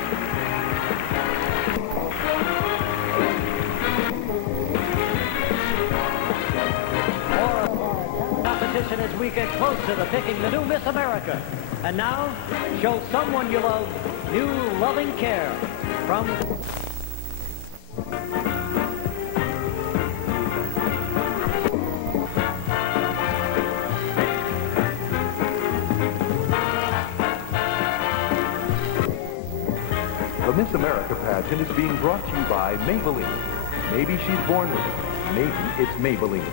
Competition as we get closer to picking the new Miss America. And now, show someone you love new loving care from... The Miss America pageant is being brought to you by Maybelline. Maybe she's born with it. Maybe it's Maybelline.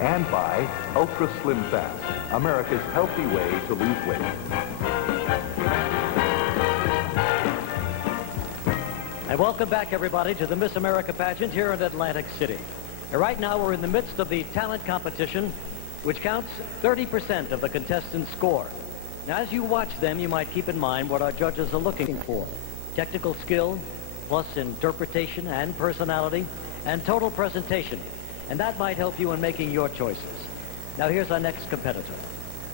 And by Ultra Slim Fast, America's healthy way to lose weight. And welcome back, everybody, to the Miss America pageant here in Atlantic City. And right now, we're in the midst of the talent competition, which counts 30% of the contestants' score. Now, as you watch them, you might keep in mind what our judges are looking for. Technical skill, plus interpretation and personality, and total presentation. And that might help you in making your choices. Now, here's our next competitor.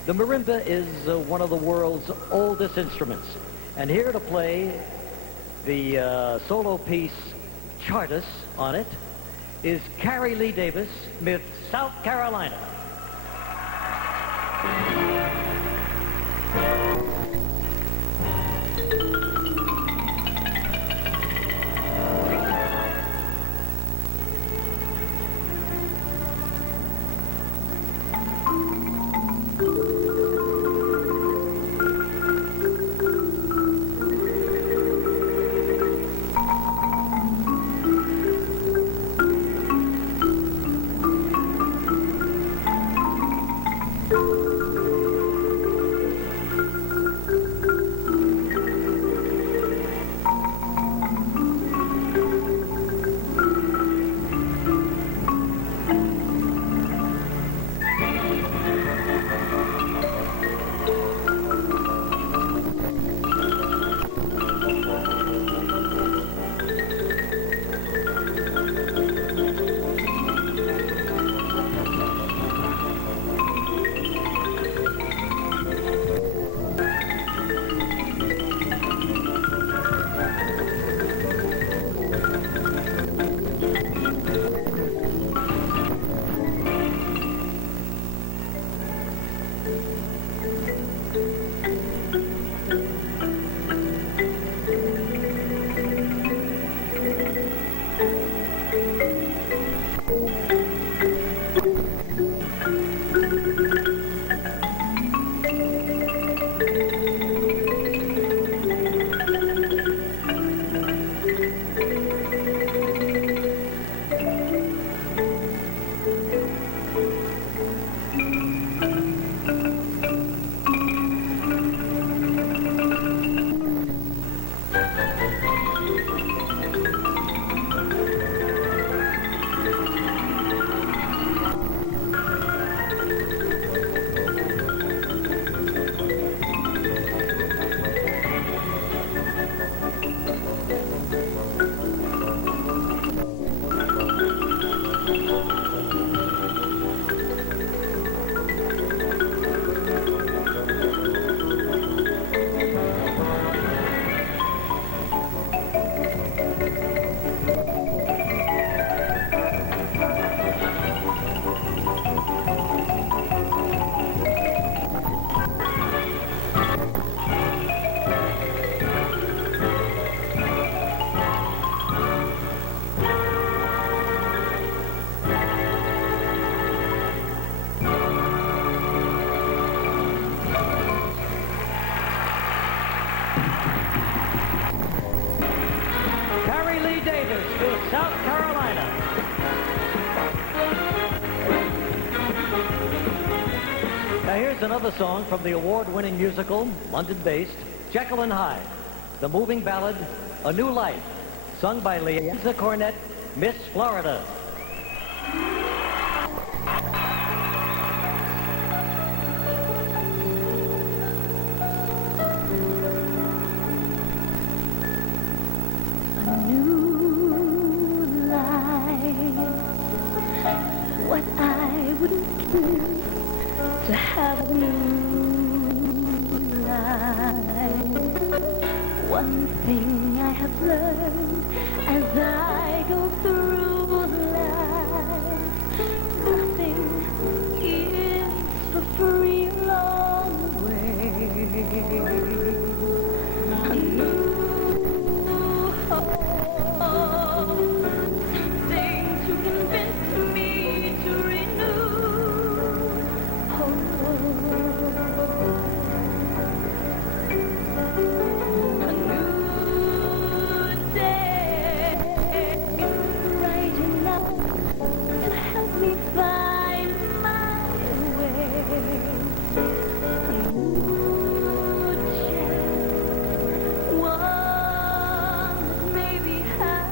The marimba is one of the world's oldest instruments. And here to play the solo piece Chartus on it is Carrie Lee Davis, Miss South Carolina. another song from the award-winning musical, London-based, Jekyll and Hyde, the moving ballad, A New Life, sung by Liza Cornett, Miss Florida. What I wouldn't do to have a new life. One thing I have learned as I go through life, nothing is for free along the way. A new hope, something to convince me to renew hope. A new day, bright enough to help me find my way. A new chance, one that maybe has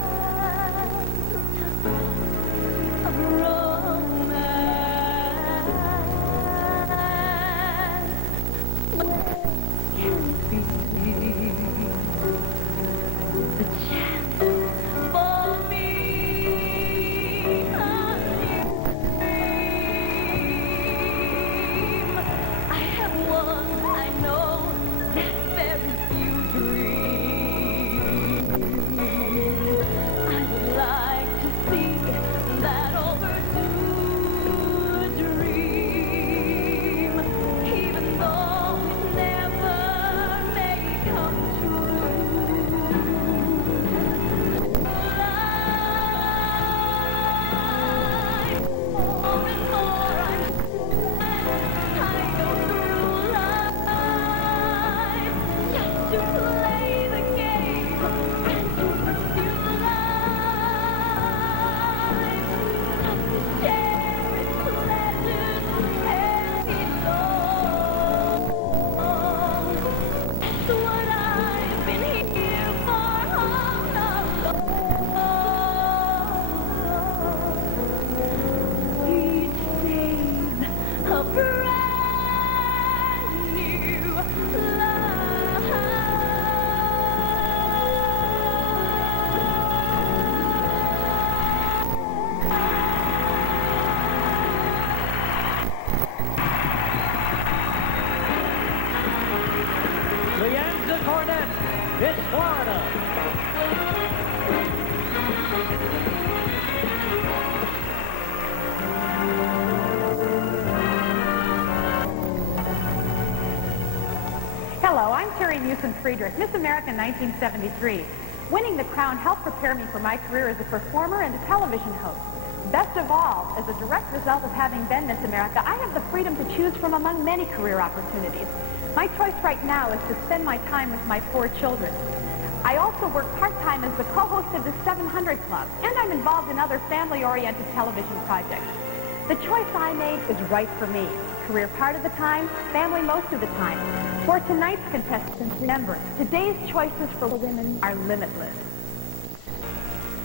a touch of romance. Where can it be? The chance for me, a new dream. I have one, I know, that very few dream. I would like to see that overdue dream, even though it never may come true. Life, more and more I go through life just to play the game and to pursue life, just to share its pleasures and long. That's what I've been here for all along. Each day's a brand new life. Liza Cornett, Miss Florida. Hello, I'm Terry Musen Friedrich, Miss America 1973. Winning the crown helped prepare me for my career as a performer and a television host. Best of all, as a direct result of having been Miss America, I have the freedom to choose from among many career opportunities. My choice right now is to spend my time with my 4 children. I also work part-time as the co-host of the 700 Club, and I'm involved in other family-oriented television projects. The choice I made is right for me. Career part of the time, family most of the time. For tonight's contestants, remember, today's choices for women are limitless.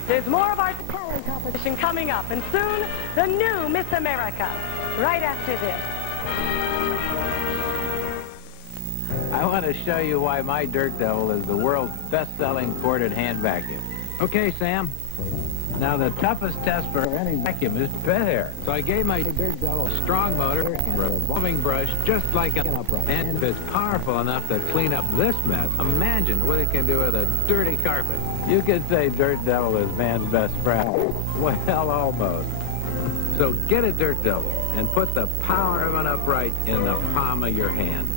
There's more of our talent competition coming up, and soon, the new Miss America, right after this. I want to show you why my Dirt Devil is the world's best-selling corded hand vacuum. Okay, Sam. Now, the toughest test for any vacuum is bed hair. So I gave my Dirt Devil a strong motor and a revolving brush just like an upright. And if it's powerful enough to clean up this mess, imagine what it can do with a dirty carpet. You could say Dirt Devil is man's best friend. Well, almost. So get a Dirt Devil and put the power of an upright in the palm of your hand.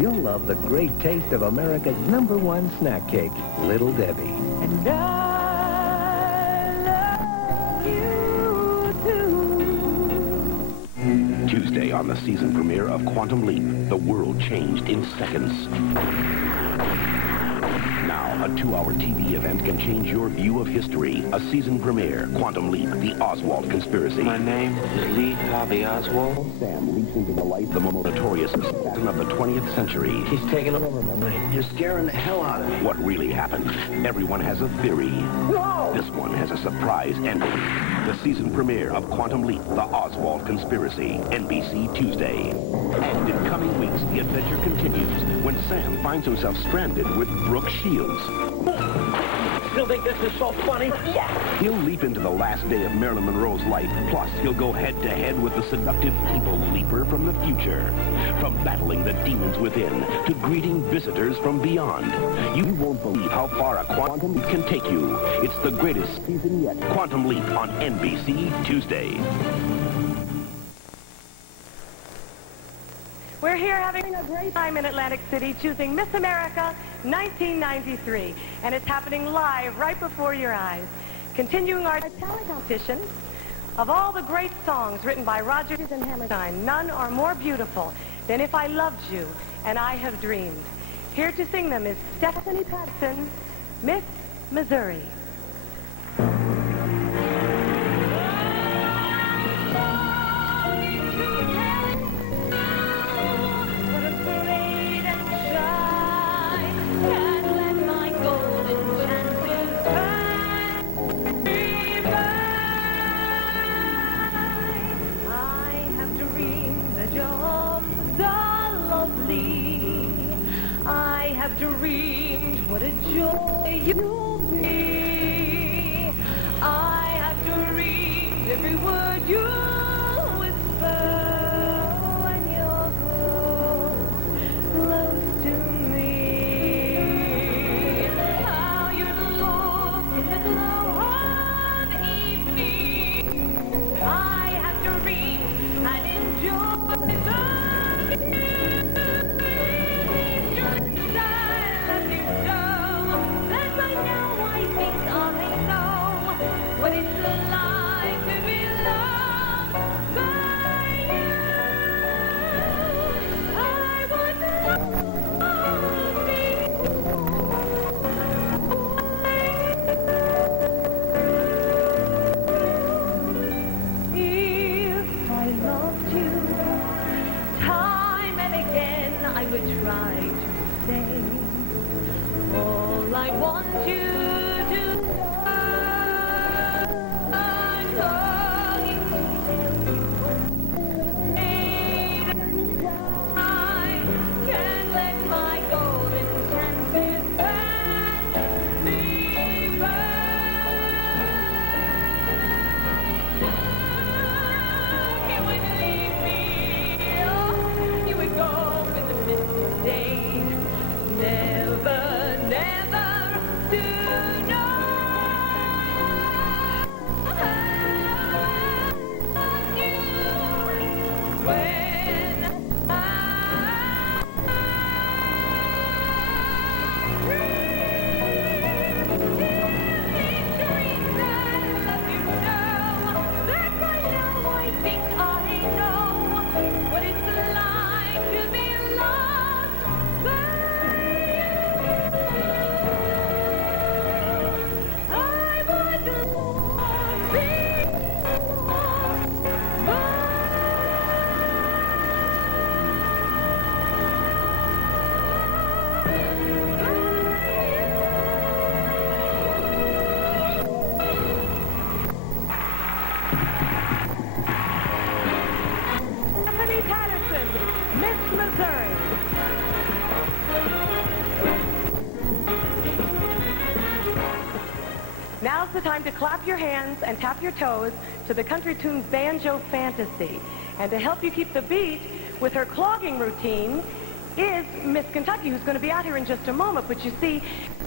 You'll love the great taste of America's #1 snack cake, Little Debbie. And I love you too. Tuesday on the season premiere of Quantum Leap. The world changed in seconds. Now, a 2-hour TV event can change your view of history. A season premiere, Quantum Leap, the Oswald Conspiracy. My name is Lee Harvey Oswald. Sam leaps into the light, the most notorious assassin of the 20th century. He's taking over my mind. You're scaring the hell out of me. What really happened? Everyone has a theory. No! This one has a surprise ending. The season premiere of Quantum Leap, the Oswald Conspiracy, NBC Tuesday. And in coming weeks, the adventure continues when Sam finds himself stranded with Brooke Shields. Still think this is so funny? Yeah! He'll leap into the last day of Marilyn Monroe's life. Plus, he'll go head-to-head with the seductive evil leaper from the future. From battling the demons within to greeting visitors from beyond. You won't believe how far a Quantum Leap can take you. It's the greatest season yet. Quantum Leap on NBC Tuesday. We're here having a great time in Atlantic City choosing Miss America 1993. And it's happening live right before your eyes. Continuing our talent competition, of all the great songs written by Rodgers and Hammerstein, none are more beautiful than If I Loved You and I Have Dreamed. Here to sing them is Stephanie Patterson, Miss Missouri. Dreamed what a joy you'll be. I have dreamed every word you whisper when you're close to me. How you look in the glow of evening. I have dreamed and enjoyed the Now's the time to clap your hands and tap your toes to the country tune Banjo Fantasy. And to help you keep the beat with her clogging routine is Miss Kentucky, who's going to be out here in just a moment. But you see,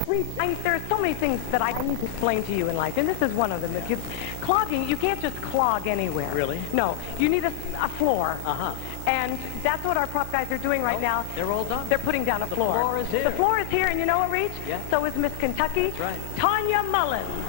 there are so many things that I need to explain to you in life, and this is one of them. Because clogging, you can't just clog anywhere. Really? No, you need a floor. Uh-huh. And that's what our prop guys are doing right now. They're all done. They're putting down a floor. The floor is here. The floor is here, and you know what, Reach? Yeah. So is Miss Kentucky. That's right. Tanya Mullins.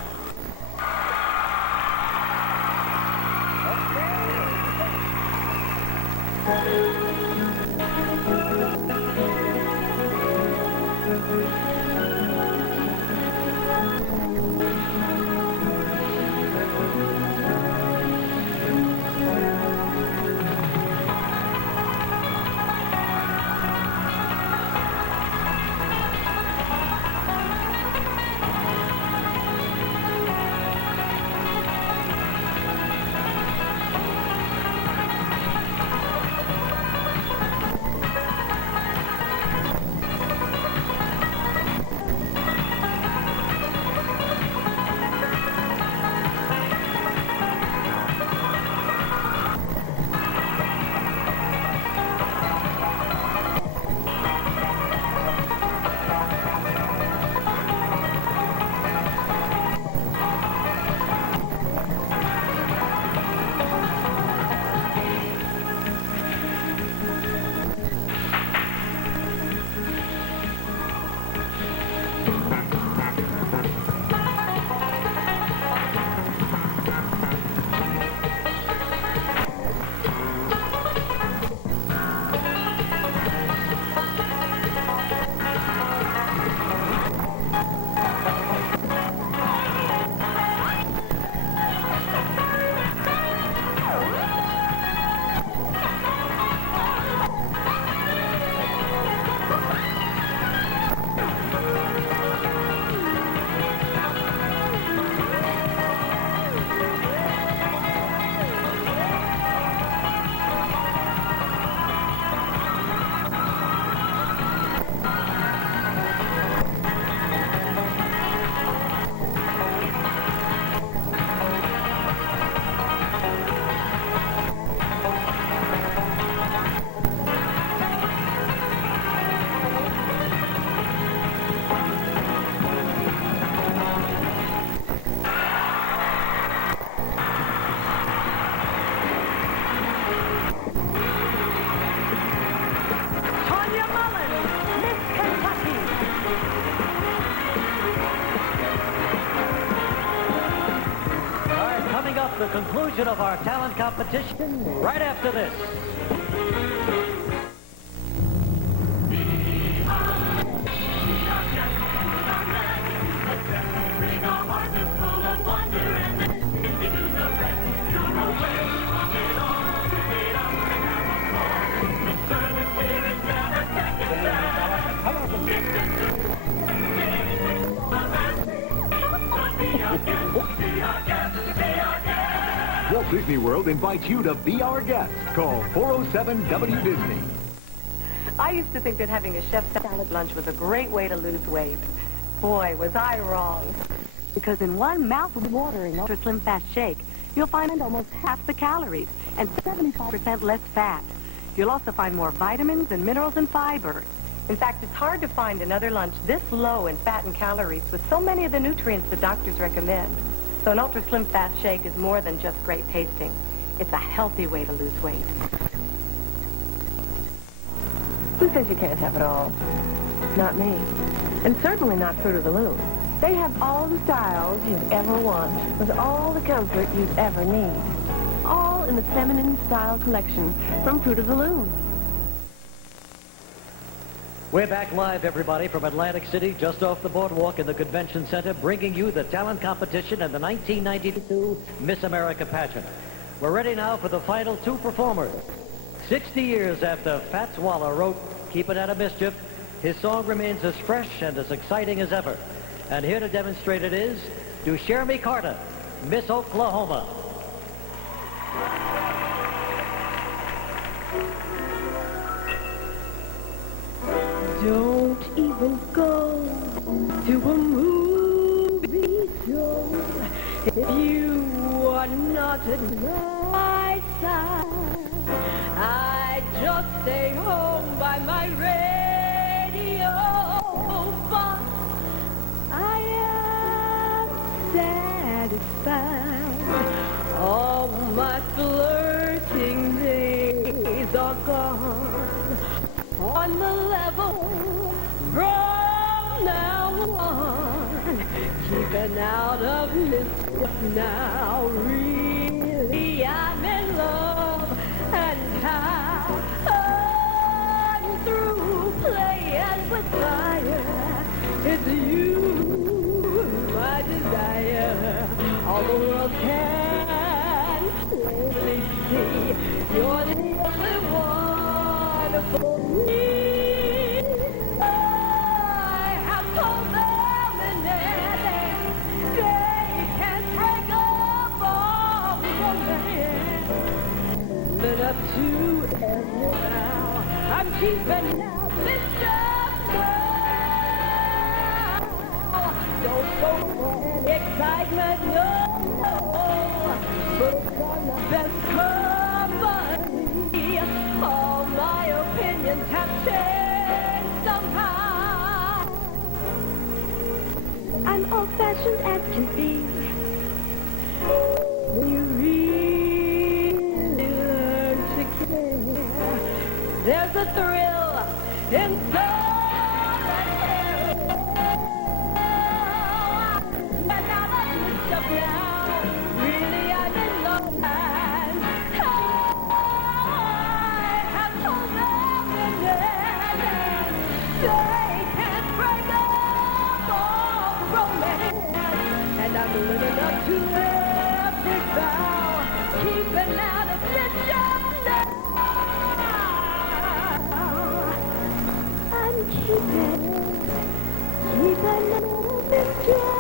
conclusion of our talent competition right after this. Walt Disney World invites you to be our guest. Call 407-W-Disney. I used to think that having a chef's salad lunch was a great way to lose weight. Boy, was I wrong. Because in one mouth-watering Ultra Slim Fast Shake, you'll find almost half the calories and 75% less fat. You'll also find more vitamins and minerals and fiber. In fact, it's hard to find another lunch this low in fat and calories with so many of the nutrients the doctors recommend. So an Ultra Slim Fast Shake is more than just great tasting. It's a healthy way to lose weight. Who says you can't have it all? Not me. And certainly not Fruit of the Loom. They have all the styles you'd ever want, with all the comfort you'd ever need. All in the feminine style collection from Fruit of the Loom. We're back live, everybody, from Atlantic City, just off the boardwalk in the Convention Center, bringing you the talent competition in the 1992 Miss America pageant. We're ready now for the final two performers. 60 years after Fats Waller wrote Keep It Out of Mischief, his song remains as fresh and as exciting as ever. And here to demonstrate it is Jeremy Carter, Miss Oklahoma. Don't even go to a movie show if you are not at my side. I just stay home by my radio, but I am satisfied. All my flirting days are gone. On the level from now on, keeping out of mischief now. Really, I'm in love and I'm through playing with fire. It's you, my desire. All the world can plainly see you're the only one for me. I have told them in their they can't break up all romance. Live up to every vow. I'm keeping out this stuff now. Don't go for any excitement, no. But it's on the best company. All my opinions have changed somehow. I'm old-fashioned as can be. When you really learn to care, there's a thrill in solitaire. But now that it's up now, really I'm in love and they can't break up all romance. And I'm living up to every vow, keeping out of mischief now. I'm keeping out of mischief.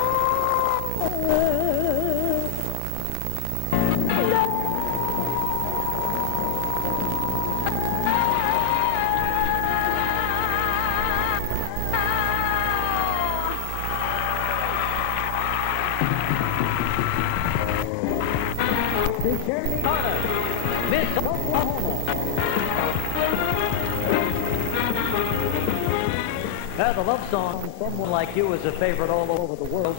Jeremy Carter, Miss Oklahoma. The love song, Someone Like You, is a favorite all over the world.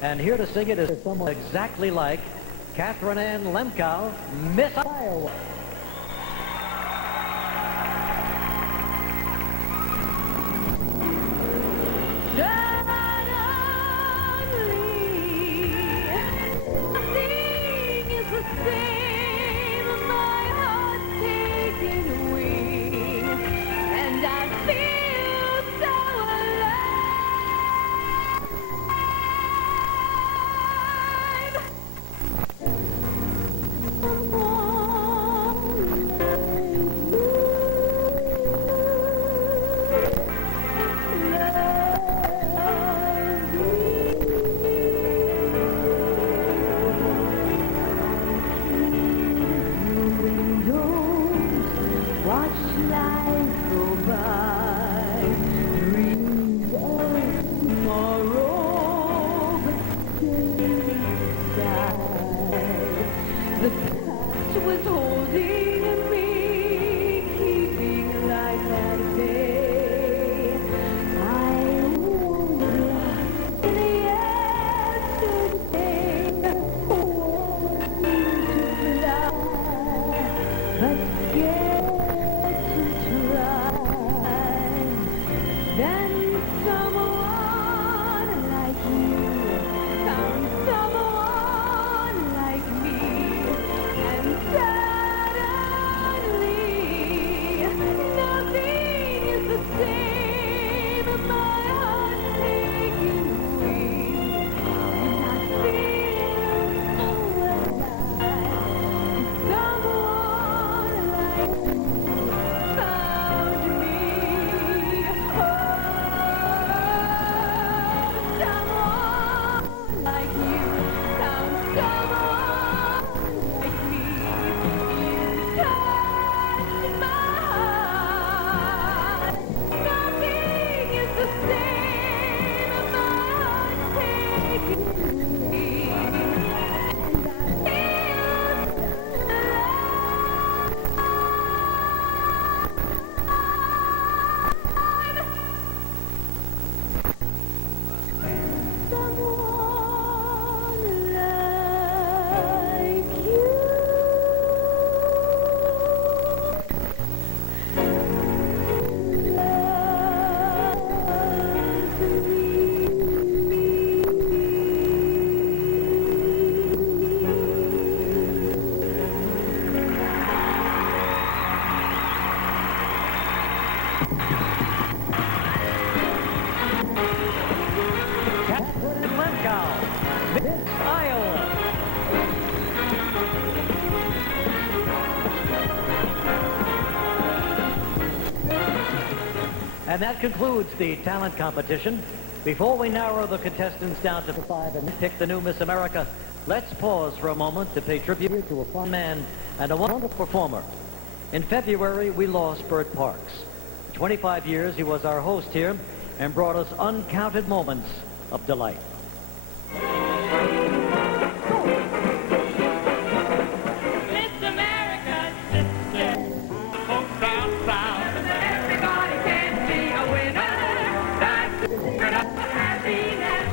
And here to sing it is someone exactly like Catherine Ann Lemkow, Miss Iowa. Suddenly, nothing is the same. forget to try. Then someone like you found someone like me, and suddenly nothing is the same. My heart taking wings, and I feel so alive. Someone like you found me. Oh, someone like you found someone like me. You touched my heart. Nothing is the same. My heart taking wings, and I someone like you. Catherine Lemkow, Miss Iowa. And that concludes the talent competition. Before we narrow the contestants down to 5 and pick the new Miss America, let's pause for a moment to pay tribute to a fine man and a wonderful performer. In February, we lost Bert Parks. For 25 years, he was our host here and brought us uncounted moments of delight. Miss America, sister, folks down south. Everybody can be a winner. That's the secret of happiness.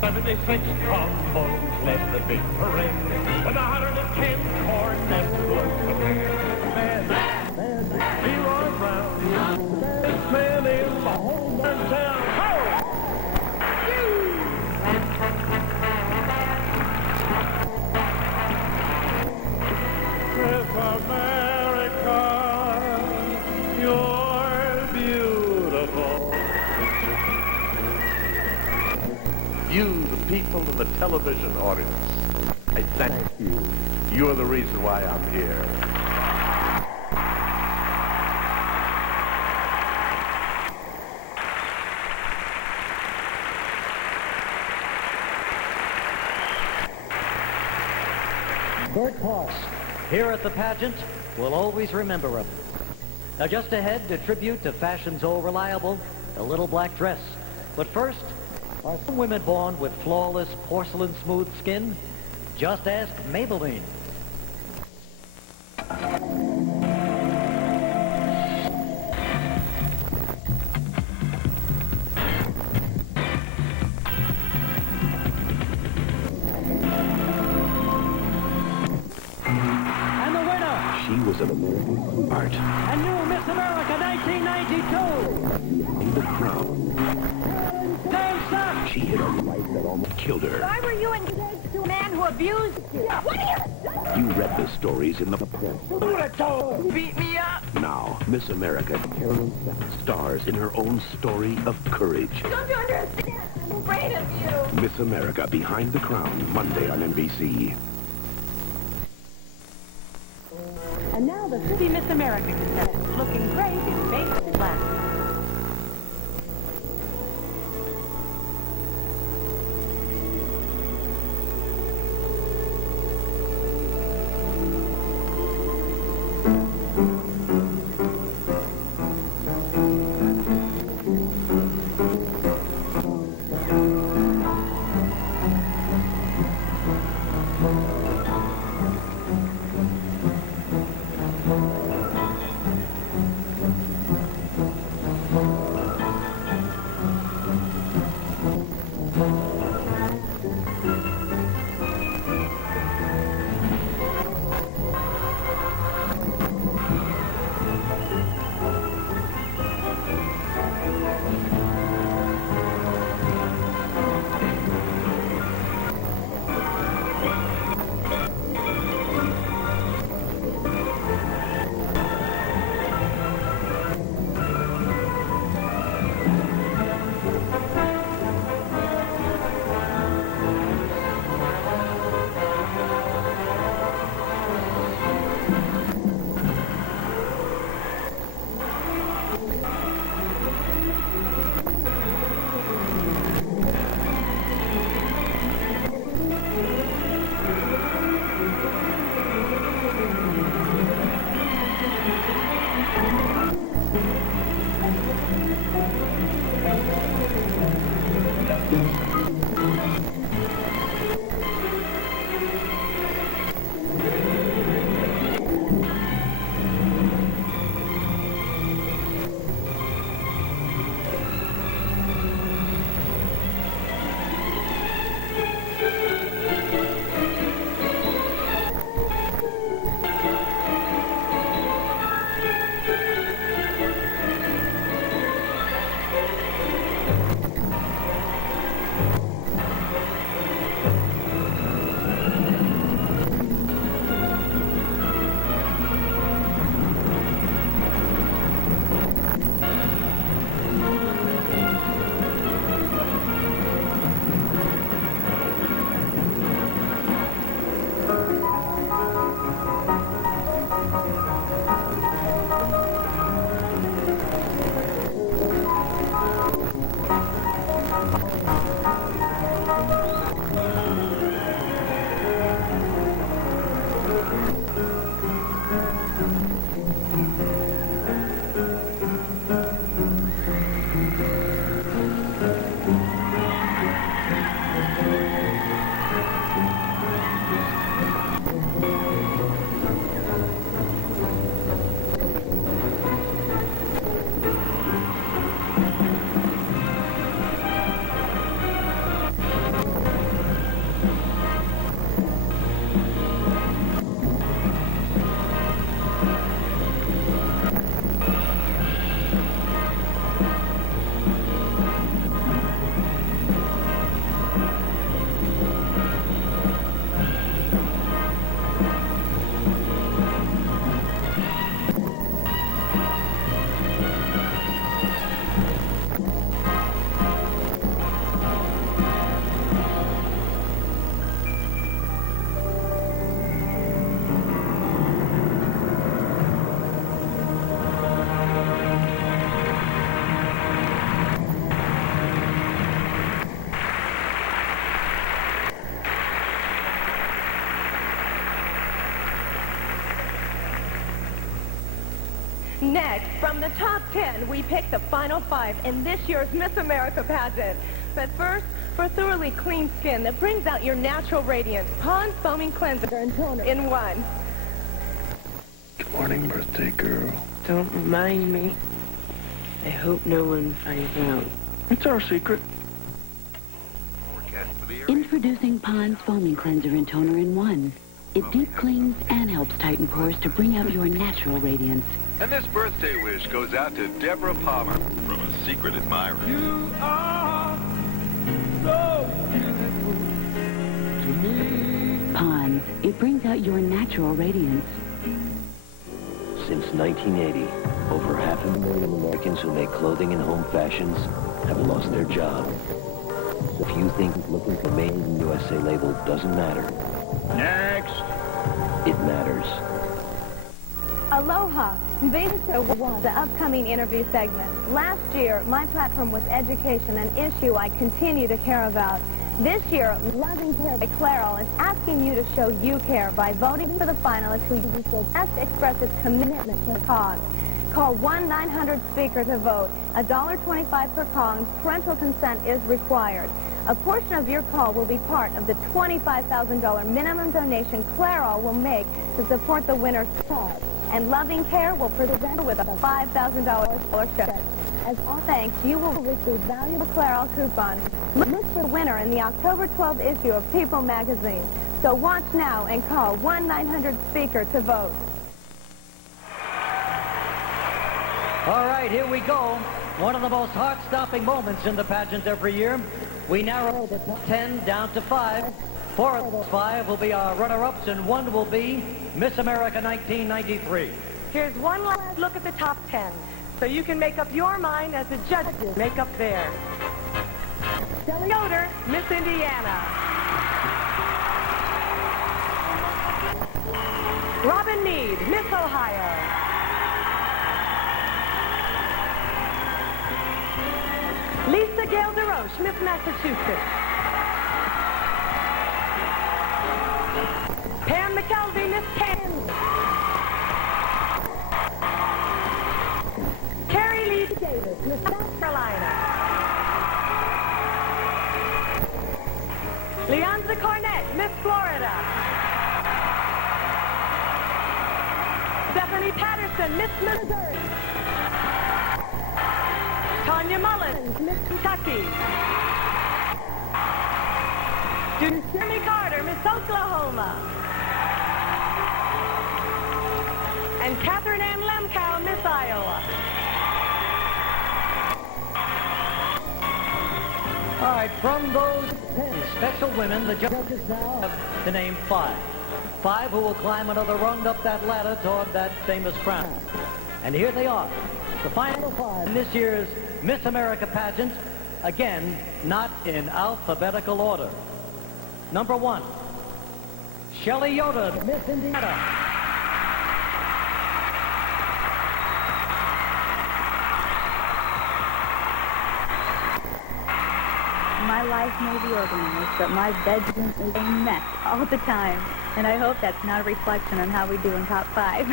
76 trombones led the big parade, with 110 cornets was the band. Leroy Brown, this man is the whole darn town. Miss America, you're beautiful. You, the people of the television audience, I thank you. You are the reason why I'm here. Bert Parks, here at the pageant, we'll always remember him. Now just ahead, a tribute to fashion's old reliable, the little black dress. But first, are some women born with flawless porcelain smooth skin? Just ask Maybelline. And the winner, She was an American sweetheart. and new Miss America 1992, In the crown, she hid a life that almost killed her. Why were you engaged to a man who abused you? What are you? You read the stories in the press. Beat me up. Now, Miss America, Carolyn Seth, stars in her own story of courage. Don't you understand? I'm afraid of you. Miss America Behind the Crown, Monday on NBC. And now the City Miss America contestant, looking great in basic black. Next, from the top 10, we pick the final 5 in this year's Miss America pageant. But first, for thoroughly clean skin that brings out your natural radiance, Pond's Foaming Cleanser and Toner in one. Good morning, birthday girl. Don't remind me. I hope no one finds out. It's our secret. Introducing Pond's Foaming Cleanser and Toner in one. It deep cleans and helps tighten pores to bring out your natural radiance. And this birthday wish goes out to Deborah Palmer from a secret admirer. You are so beautiful to me. Pond's, it brings out your natural radiance. Since 1980, over 500,000 Americans who make clothing and home fashions have lost their job. If you think looking for Made in USA label doesn't matter, Next. it matters. Aloha. This is the upcoming interview segment. Last year, my platform was education, an issue I continue to care about. This year, Loving Care by Clairol is asking you to show you care by voting for the finalists who best expresses commitment to the cause. Call 1-900-SPEAKER to vote. $1.25 per call, and parental consent is required. A portion of your call will be part of the $25,000 minimum donation Clairol will make to support the winner's cause. And Loving Care will present with a $5,000 scholarship. As all thanks, you will receive valuable Clairol coupons. Look for the winner in the October 12th issue of People magazine. So watch now and call 1-900-SPEAKER to vote. All right, here we go. One of the most heart-stopping moments in the pageant every year. We narrow the top 10 down to 5. 4 of those 5 will be our runner-ups, and 1 will be Miss America 1993. Here's one last look at the top 10, so you can make up your mind as the judges make up theirs. Shelley Yoder, Miss Indiana. Robin Meade, Miss Ohio. Lisa Gail DeRoche, Miss Massachusetts. Pam McKelvey, Miss Kansas. Carrie Lee Davis, Miss South Carolina. Leonza Cornett, Miss Florida. Stephanie Patterson, Miss Missouri. Tanya Mullins, Miss Kentucky. Jimmy Carter, Miss Oklahoma. And Catherine Ann Lemkow, Miss Iowa. All right, from those 10 special women, the judges now have to name 5. 5 who will climb another rung up that ladder toward that famous crown. And here they are, the final 5 in this year's Miss America pageant, again, not in alphabetical order. Number 1, Shelley Yoder, Miss Indiana. My life may be organized, but my bedroom is a mess all the time. And I hope that's not a reflection on how we do in top 5.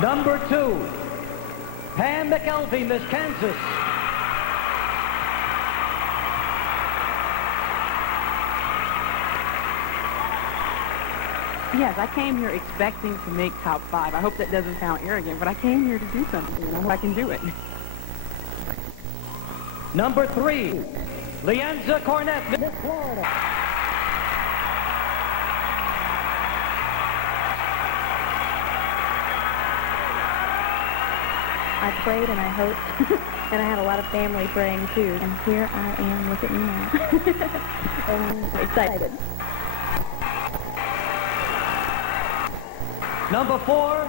Number 2, Pam McElvey, Miss Kansas. Yes, I came here expecting to make top 5. I hope that doesn't sound arrogant, but I came here to do something, and I hope I can do it. Number 3, Leanza Cornett, Miss Florida. I prayed and I hoped, and I had a lot of family praying too. And here I am, look at me now. I'm excited. Number 4,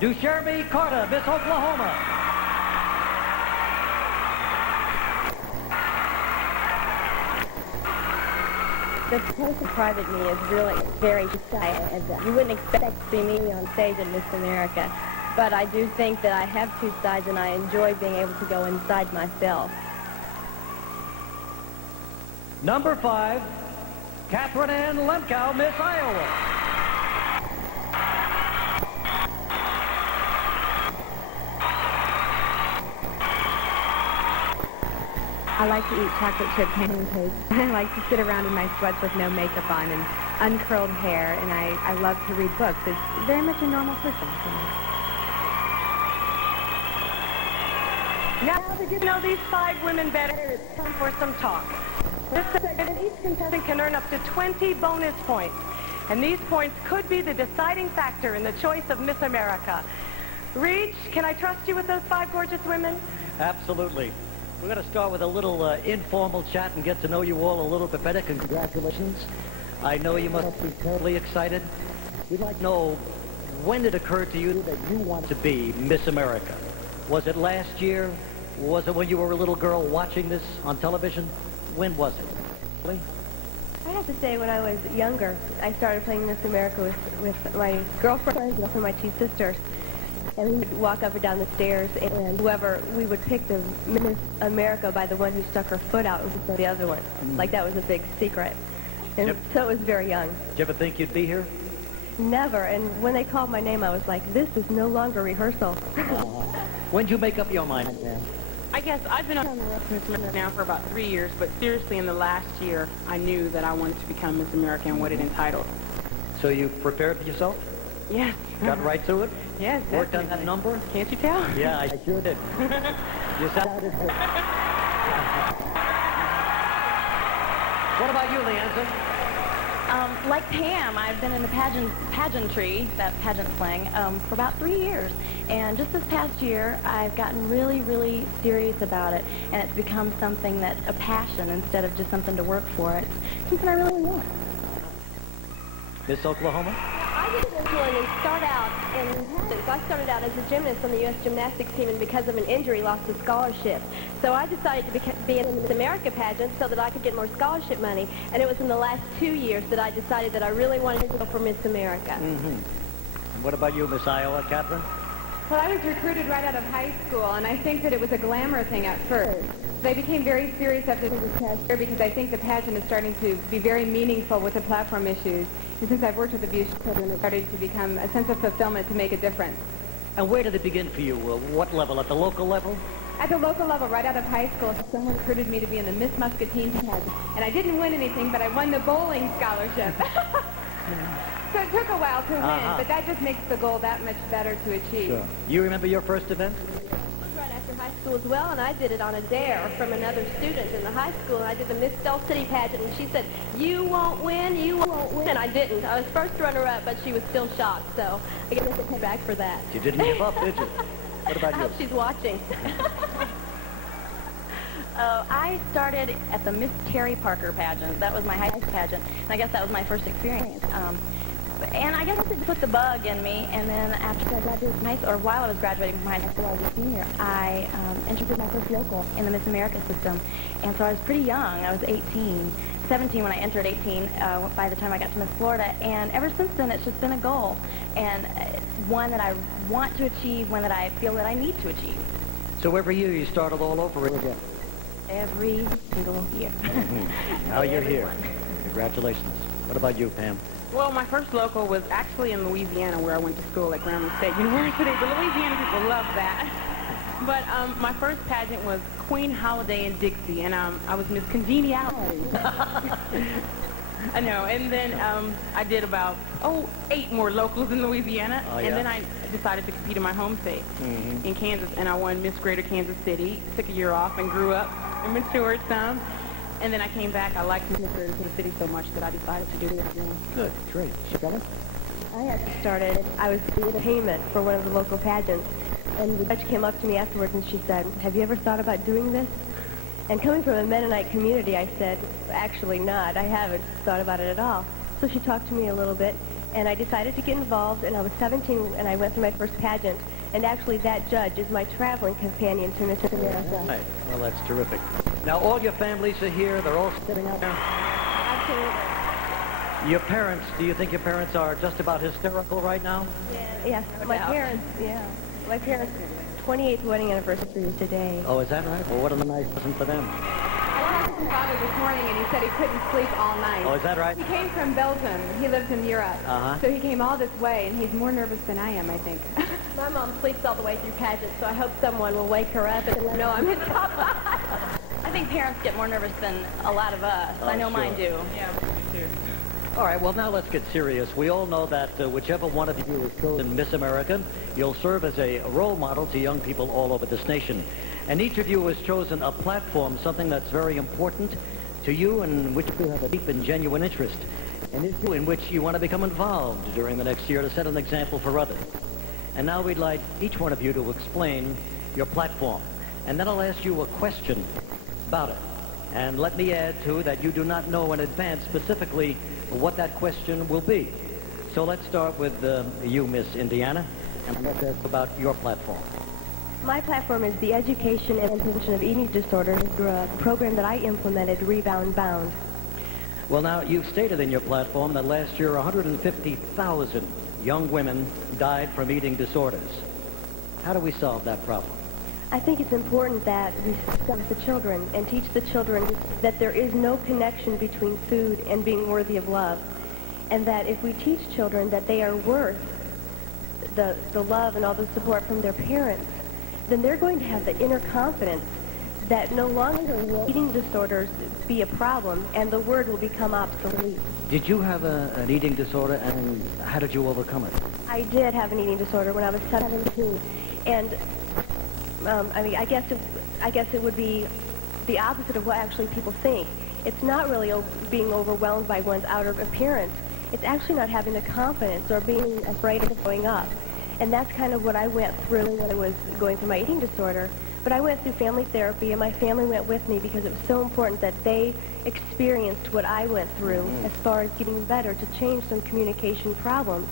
Dusherby Carter, Miss Oklahoma. The close private me is really very shy, and you wouldn't expect to see me on stage in Miss America. But I do think that I have 2 sides, and I enjoy being able to go inside myself. Number 5, Catherine Ann Lemkow, Miss Iowa. I like to eat chocolate chip pancakes. I like to sit around in my sweats with no makeup on and uncurled hair, and I love to read books. It's very much a normal person for me. Now to get to know these 5 women better, it's time for some talk. This segment, each contestant can earn up to 20 bonus points. And these points could be the deciding factor in the choice of Miss America. Reach, can I trust you with those 5 gorgeous women? Absolutely. We're going to start with a little informal chat and get to know you all a little bit better. Congratulations. I know you must be terribly excited. We'd like to know, when it occurred to you that you want to be Miss America? Was it last year? Was it when you were a little girl watching this on television? When was it? Really? I have to say, when I was younger, I started playing Miss America with my girlfriends and my 2 sisters. And we would walk up and down the stairs, and whoever, we would pick the Miss America by the one who stuck her foot out instead of the other one. Like that was a big secret. And so it was very young. Did you ever think you'd be here? Never. And when they called my name, I was like, this is no longer rehearsal. When did you make up your mind, Sam? I guess I've been on the road Miss America now for about 3 years, but seriously, in the last year, I knew that I wanted to become Miss America and what it entitled. So you prepared yourself? Yes. Got right through it? Yes, Worked on that number? Can't you tell? Yeah, I sure did. You sounded good. What about you, Leanza? Like Pam, I've been in the pageantry, that pageant slang, for about 3 years. And just this past year, I've gotten really, really serious about it. And it's become something that's a passion instead of just something to work for. It's something I really want. Miss Oklahoma? I did this one and start out in gymnastics. I started out as a gymnast on the U.S. gymnastics team, and because of an injury, lost a scholarship. So I decided to be in the Miss America pageant so that I could get more scholarship money. And it was in the last 2 years that I decided that I really wanted to go for Miss America. Mm-hmm. And what about you, Miss Iowa, Catherine? Well, I was recruited right out of high school, and I think that it was a glamour thing at first. But I became very serious after this past year because I think the pageant is starting to be very meaningful with the platform issues. And since I've worked with abused children, it started to become a sense of fulfillment to make a difference. And where did it begin for you? What level? At the local level? At the local level, right out of high school, someone recruited me to be in the Miss Muscatine pageant. And I didn't win anything, but I won the bowling scholarship. So it took a while to win, but that just makes the goal that much better to achieve. Sure. You remember your first event? Right after high school as well, and I did it on a dare from another student in the high school. And I did the Miss Del City pageant, and she said, "You won't win, you won't win." And I didn't. I was first runner-up, but she was still shocked, so I guess I'll pay back for that. You didn't give up, did you? What about I you? hope she's watching. I started at the Miss Terry Parker pageant. That was my high school pageant, and I guess that was my first experience. And I guess it put the bug in me, and then after I graduated from high school, or while I was graduating from high school, I was a senior, I entered for my first local in the Miss America system. And so I was pretty young. I was 17 when I entered 18, by the time I got to Miss Florida. And ever since then, it's just been a goal, and one that I want to achieve, one that I feel that I need to achieve. So every year you started all over again? Every single year. Now you're here. Congratulations. What about you, Pam? Well, my first local was actually in Louisiana, where I went to school at Grambling State University. The Louisiana people love that. But my first pageant was Queen Holiday in Dixie, and I was Miss Congeniality. I know. And then I did about 8 more locals in Louisiana, and then I decided to compete in my home state in Kansas, and I won Miss Greater Kansas City. Took a year off and grew up and matured some. And then I came back. I liked Miss Greater Kansas City so much that I decided to do it again. Good, great. Shirley? I had started, I was the entertainment for one of the local pageants, and the judge came up to me afterwards and she said, "Have you ever thought about doing this?" And coming from a Mennonite community, I said, "Actually not. I haven't thought about it at all." So she talked to me a little bit, and I decided to get involved, and I was 17, and I went through my first pageant, and actually that judge is my traveling companion to Miss America. Right. Well, that's terrific. Now, all your families are here. They're all sitting out there. Absolutely. Your parents, do you think your parents are just about hysterical right now? Yes, my parents, My parents' 28th wedding anniversary is today. Oh, is that right? Well, what a nice present for them. I talked to my father this morning, and he said he couldn't sleep all night. Oh, is that right? He came from Belgium. He lives in Europe. So he came all this way, and he's more nervous than I am, I think. My mom sleeps all the way through pageants, so I hope someone will wake her up and let her know I'm in top 5. I think parents get more nervous than a lot of us. I know mine do. Yeah, me too. All right, well, now let's get serious. We all know that whichever one of you is chosen Miss America, you'll serve as a role model to young people all over this nation. And each of you has chosen a platform, something that's very important to you and in which you have a deep and genuine interest, an issue in which you want to become involved during the next year to set an example for others. And now we'd like each one of you to explain your platform. And then I'll ask you a question about it. And let me add, too, that you do not know in advance specifically what that question will be. So let's start with you, Miss Indiana, and let's ask about your platform. My platform is the education and prevention of eating disorders through a program that I implemented, Rebound Bound. Well, now, you've stated in your platform that last year 150,000 young women died from eating disorders. How do we solve that problem? I think it's important that we discuss the children and teach the children that there is no connection between food and being worthy of love. And that if we teach children that they are worth the love and all the support from their parents, then they're going to have the inner confidence that no longer will eating disorders be a problem and the word will become obsolete. Did you have an eating disorder, and how did you overcome it? I did have an eating disorder when I was 17, and I guess it would be the opposite of what actually people think. It's not really being overwhelmed by one's outer appearance. It's actually not having the confidence or being afraid of growing up. And that's kind of what I went through when I was going through my eating disorder. But I went through family therapy, and my family went with me because it was so important that they experienced what I went through as far as getting better to change some communication problems.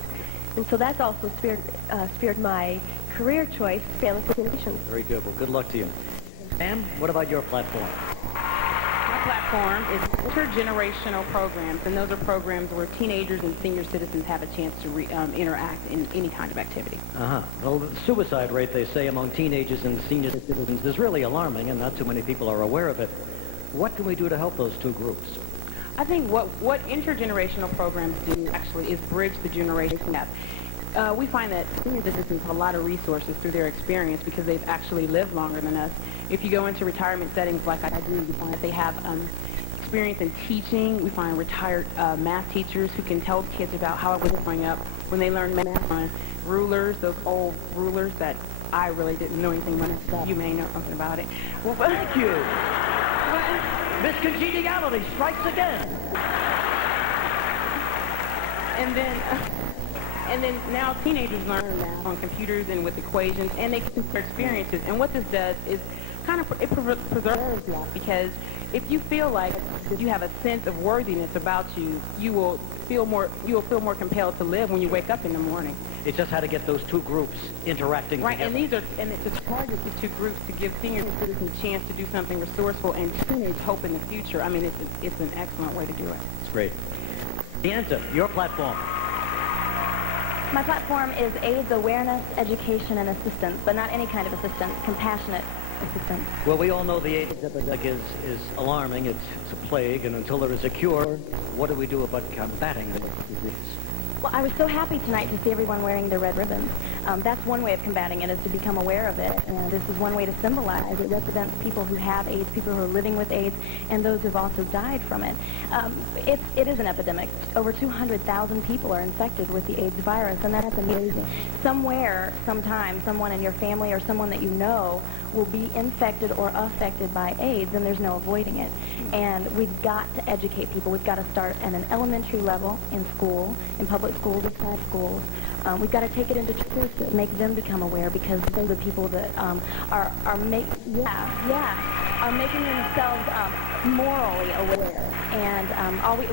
And so that's also speared my career choice, family communications. Very good. Well, good luck to you. Pam, what about your platform? My platform is intergenerational programs, and those are programs where teenagers and senior citizens have a chance to interact in any kind of activity. Well, the suicide rate, they say, among teenagers and senior citizens is really alarming, and not too many people are aware of it. What can we do to help those two groups? I think what intergenerational programs do actually is bridge the generation gap. We find that senior citizens have a lot of resources through their experience because they've actually lived longer than us. If you go into retirement settings like I do, you find that they have experience in teaching. We find retired math teachers who can tell kids about how it was growing up when they learned math on rulers, those old rulers that I really didn't know anything about. You may know something about it. Well, thank you. Miss Congeniality strikes again. And then now teenagers learn math on computers and with equations, and they can their experiences. And what this does is kind of preserves life, because if you feel like you have a sense of worthiness about you, you will feel more compelled to live when you wake up in the morning. It's just how to get those two groups interacting right, together. And it's to target the two groups to give senior citizens a chance to do something resourceful and teenage hope in the future. I mean, it's an excellent way to do it. It's great. Deanta, your platform. My platform is AIDS awareness, education, and assistance, but not any kind of assistance, compassionate assistance. Well, we all know the AIDS epidemic is alarming. It's a plague, and until there is a cure, what do we do about combating the disease? Well, I was so happy tonight to see everyone wearing their red ribbons. That's one way of combating it, is to become aware of it. And this is one way to symbolize. It represents people who have AIDS, people who are living with AIDS, and those who have also died from it. It is an epidemic. Over 200,000 people are infected with the AIDS virus, and that's amazing. Somewhere, sometime, someone in your family or someone that you know will be infected or affected by AIDS, and there's no avoiding it. And we've got to educate people. We've got to start at an elementary level in school, in public schools, in private schools. We've got to take it into church and make them become aware, because those are the people that are making themselves morally aware. And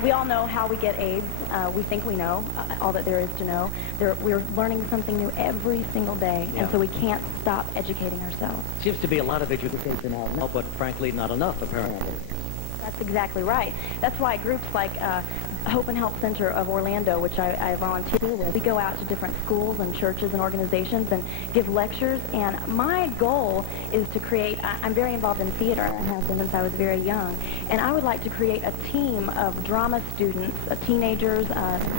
we all know how we get AIDS. We think we know all that there is to know. We're learning something new every single day, and so we can't stop educating ourselves. Seems to be a lot of education out now, but frankly not enough, apparently. That's exactly right. That's why groups like Hope and Help Center of Orlando, which I volunteer with, we go out to different schools and churches and organizations and give lectures. And my goal is to create, I'm very involved in theater. I have been since I was very young. And I would like to create a team of drama students, teenagers,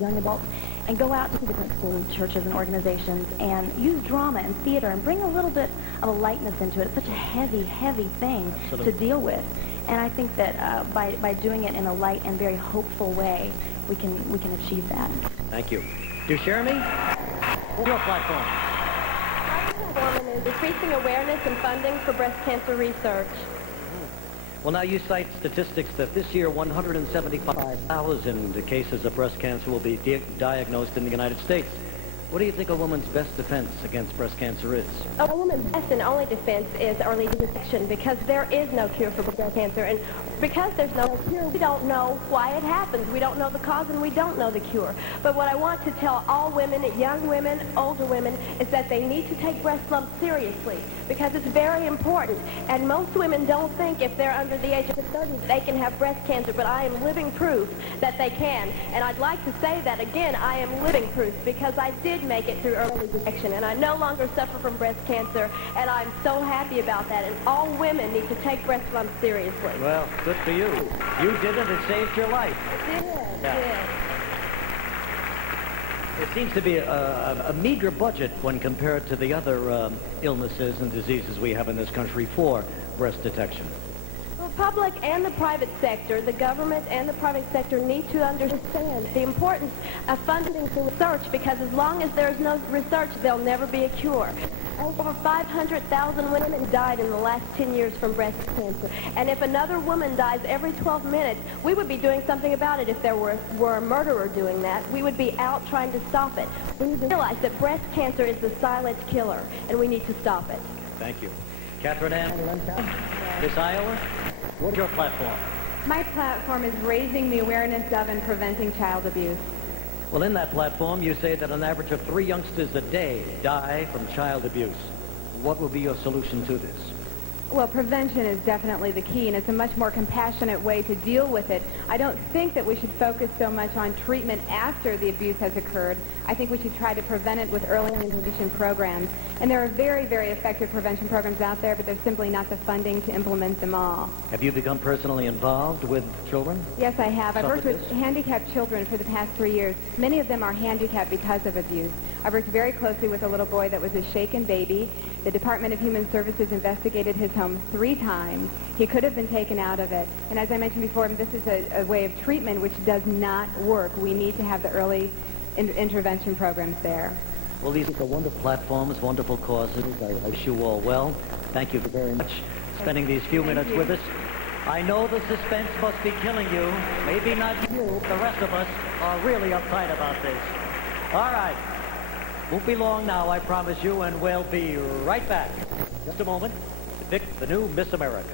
young adults, and go out to different schools, churches, and organizations and use drama and theater and bring a little bit of a lightness into it. It's such a heavy, heavy thing to deal with. And I think that by doing it in a light and very hopeful way, we can achieve that. Thank you. Do Jeremy? Your platform. My platform is increasing awareness and funding for breast cancer research. Well, now you cite statistics that this year 175,000 cases of breast cancer will be diagnosed in the United States. What do you think a woman's best defense against breast cancer is? A woman's best and only defense is early detection, because there is no cure for breast cancer. And because there's no cure, we don't know why it happens. We don't know the cause, and we don't know the cure. But what I want to tell all women, young women, older women, is that they need to take breast lumps seriously, because it's very important. And most women don't think if they're under the age of 30 they can have breast cancer, but I am living proof that they can. And I'd like to say that again, I am living proof, because I did make it through early detection, and I no longer suffer from breast cancer, and I'm so happy about that. And all women need to take breast lumps seriously. Well, good for you. You did it. It saved your life. It did. Yeah. It seems to be a meager budget when compared to the other illnesses and diseases we have in this country for breast detection. The public and the private sector, the government and the private sector, need to understand the importance of funding for research, because as long as there's no research, there'll never be a cure. Over 500,000 women died in the last 10 years from breast cancer. And if another woman dies every 12 minutes, we would be doing something about it. If there were a murderer doing that, we would be out trying to stop it. We need to realize that breast cancer is the silent killer, and we need to stop it. Thank you. Catherine Ann, Miss Iowa, what's your platform? My platform is raising the awareness of and preventing child abuse. Well, in that platform, you say that an average of 3 youngsters a day die from child abuse. What will be your solution to this? Well, prevention is definitely the key, and it's a much more compassionate way to deal with it. I don't think that we should focus so much on treatment after the abuse has occurred. I think we should try to prevent it with early intervention programs. And there are very, very effective prevention programs out there, but there's simply not the funding to implement them all. Have you become personally involved with children? Yes, I have. I've worked with handicapped children for the past 3 years. Many of them are handicapped because of abuse. I've worked very closely with a little boy that was a shaken baby The Department of Human Services investigated his home 3 times. He could have been taken out of it. And as I mentioned before, this is a way of treatment which does not work. We need to have the early intervention programs there. Well, these are wonderful platforms, wonderful causes. I wish you all well. Thank you very much for spending these few minutes with us. I know the suspense must be killing you. Maybe not you. The rest of us are really uptight about this. All right. Won't be long now, I promise you, and we'll be right back. Just a moment to pick the new Miss America.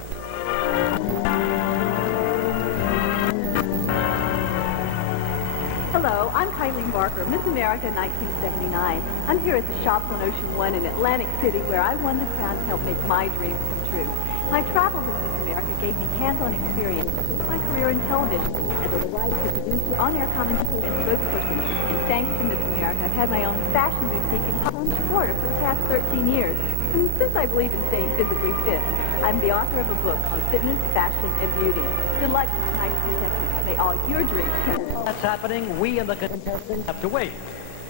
Hello, I'm Kylene Barker, Miss America 1979. I'm here at the shops on Ocean One in Atlantic City, where I won the crown to help make my dreams come true. My travels with Miss America gave me hands-on experience with my career in television as a writer, producer, on-air commentator, and spokesperson. And thanks to Miss America, I've had my own fashion boutique in Palm Florida for the past 13 years. And since I believe in staying physically fit, I'm the author of a book on fitness, fashion, and beauty. Good luck to tonight's contestants. May all your dreams come true. That's happening. We and the contestants have to wait.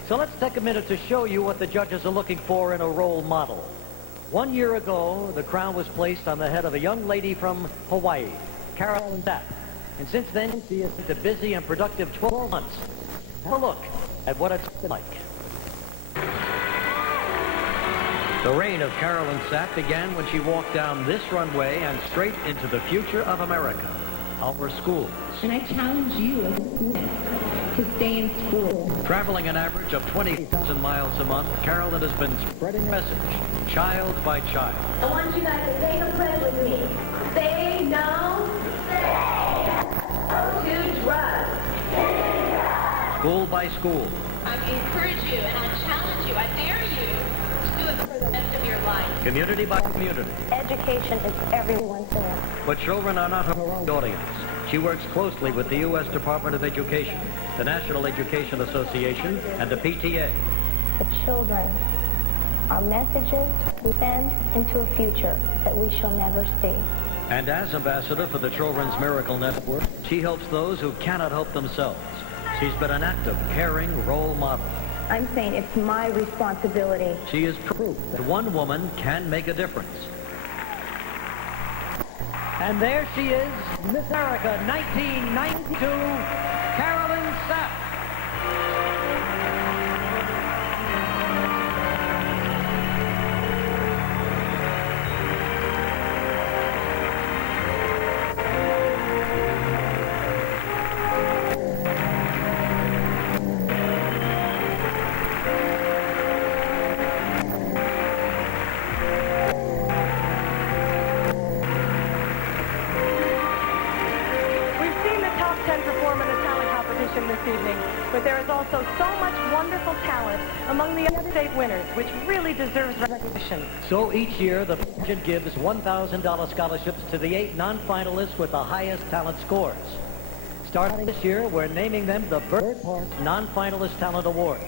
So let's take a minute to show you what the judges are looking for in a role model. 1 year ago, the crown was placed on the head of a young lady from Hawaii, Carolyn Sapp. And since then, she has been a busy and productive 12 months. Have a look at what it's been like. The reign of Carolyn Sapp began when she walked down this runway and straight into the future of America, our schools. And I challenge you as a student to stay in school. Traveling an average of 20,000 miles a month, Carolyn has been spreading a message, child by child. I want you guys to say the pledge with me. Say no to drugs. School by school. I encourage you and I challenge you, I dare you to do it for the rest of your life. Community by community. Education is everyone's thing. But children are not her own audience. She works closely with the U.S. Department of Education, the National Education Association, and the PTA. The children are messages we send into a future that we shall never see. And as ambassador for the Children's Miracle Network, she helps those who cannot help themselves. She's been an active, caring role model. I'm saying it's my responsibility. She is proof that one woman can make a difference. And there she is, Miss America 1992, Carolyn Sapp. This evening, but there is also so much wonderful talent among the other state winners, which really deserves recognition. So each year, the pageant gives $1,000 scholarships to the 8 non-finalists with the highest talent scores. Starting this year, we're naming them the Bird Park Non-Finalist Talent Awards.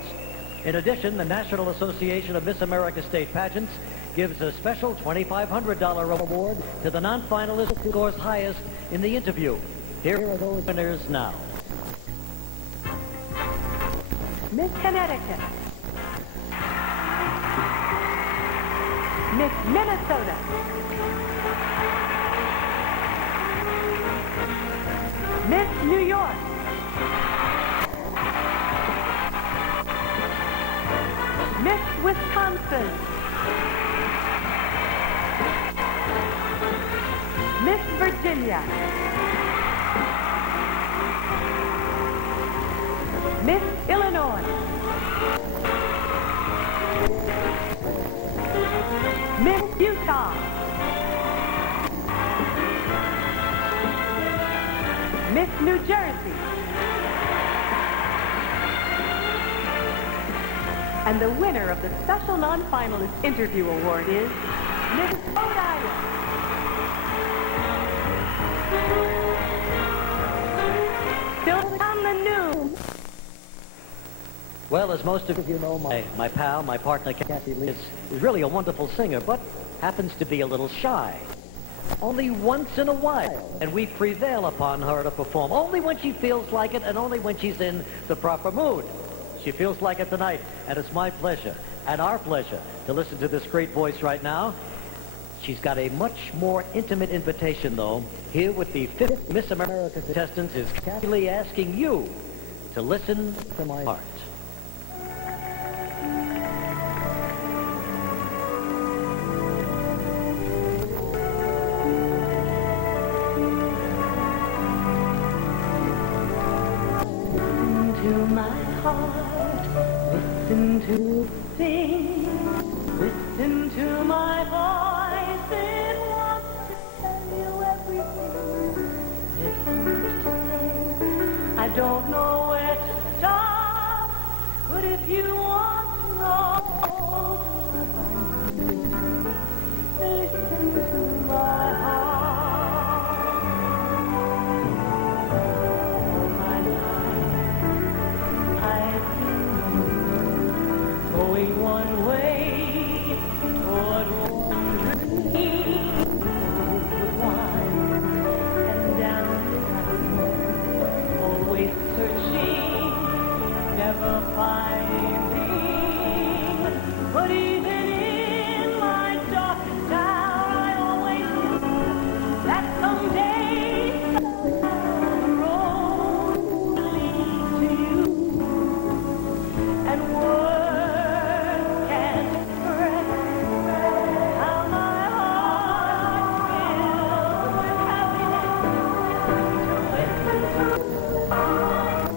In addition, the National Association of Miss America State Pageants gives a special $2,500 award to the non-finalist who scores highest in the interview. Here are those winners now. Miss Connecticut, Miss Minnesota, Miss New York, Miss Wisconsin, Miss Virginia, Miss Illinois, Miss Utah, Miss New Jersey, and the winner of the special non-finalist interview award is Miss Rhode Island. Still on the news. Well, as most of you know, my pal, my partner, Kathy Lee, is really a wonderful singer, but happens to be a little shy. Only once in a while, and we prevail upon her to perform, only when she feels like it and only when she's in the proper mood. She feels like it tonight, and it's my pleasure and our pleasure to listen to this great voice right now. She's got a much more intimate invitation, though. Here with the 5th Miss America contestant is Kathy asking you to listen to my heart. To my heart, listen to sing, listen to my voice, it wants to tell you everything. There's so much to say, I don't know where to start, but if you want to know the love I need, listen to my heart. All my life I've been going one way toward one dream, with one and down the road, always searching, never finding. But even in my darkest hour, I always knew that someday the road will lead to you. And words can't express how my heart fills with happiness to listen to my heart.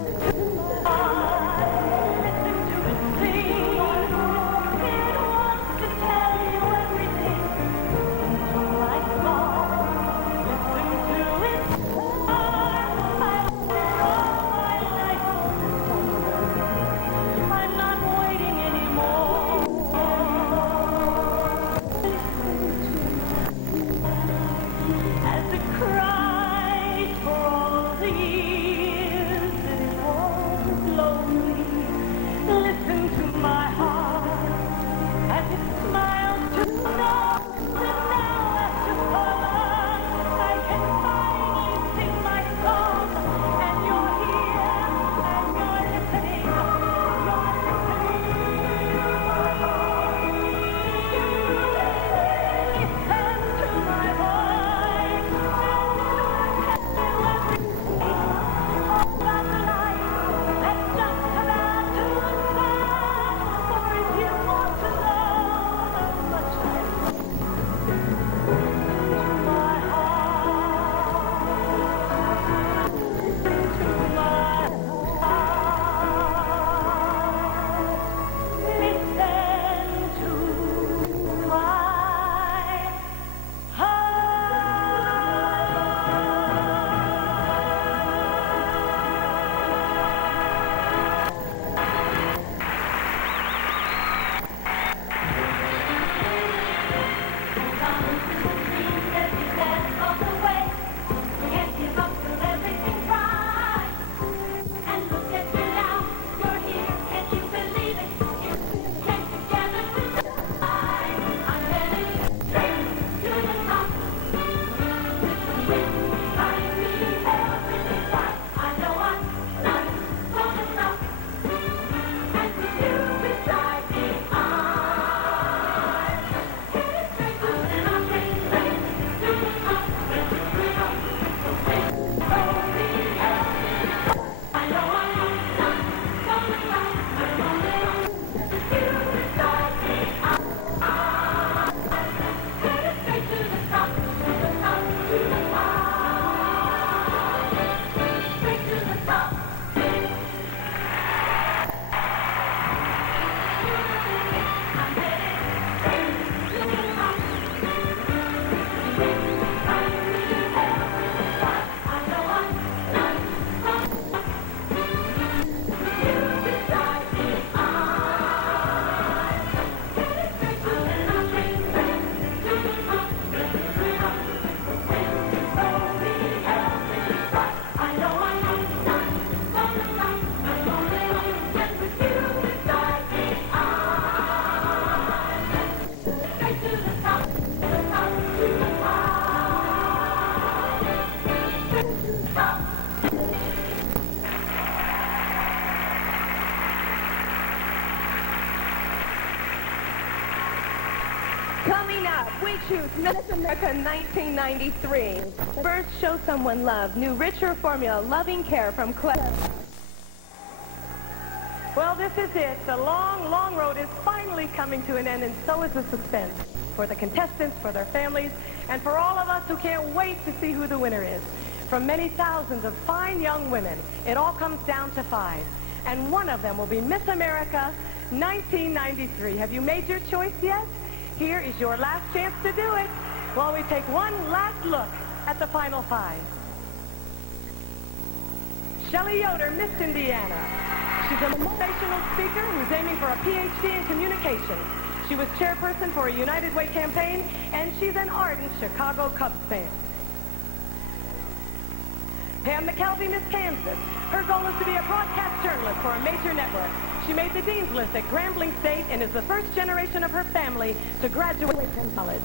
Coming up, we choose Miss America 1993. First, show someone love. New richer formula, loving care from Clara. Well, this is it. The long, long road is finally coming to an end, and so is the suspense. For the contestants, for their families, and for all of us who can't wait to see who the winner is. From many thousands of fine young women, it all comes down to 5. And one of them will be Miss America 1993. Have you made your choice yet? Here is your last chance to do it while we take one last look at the final 5. Shelley Yoder, Miss Indiana. She's a motivational speaker who's aiming for a PhD in communication. She was chairperson for a United Way campaign, and she's an ardent Chicago Cubs fan. Pam McKelvey, Miss Kansas. Her goal is to be a broadcast journalist for a major network. She made the Dean's List at Grambling State and is the first generation of her family to graduate from college.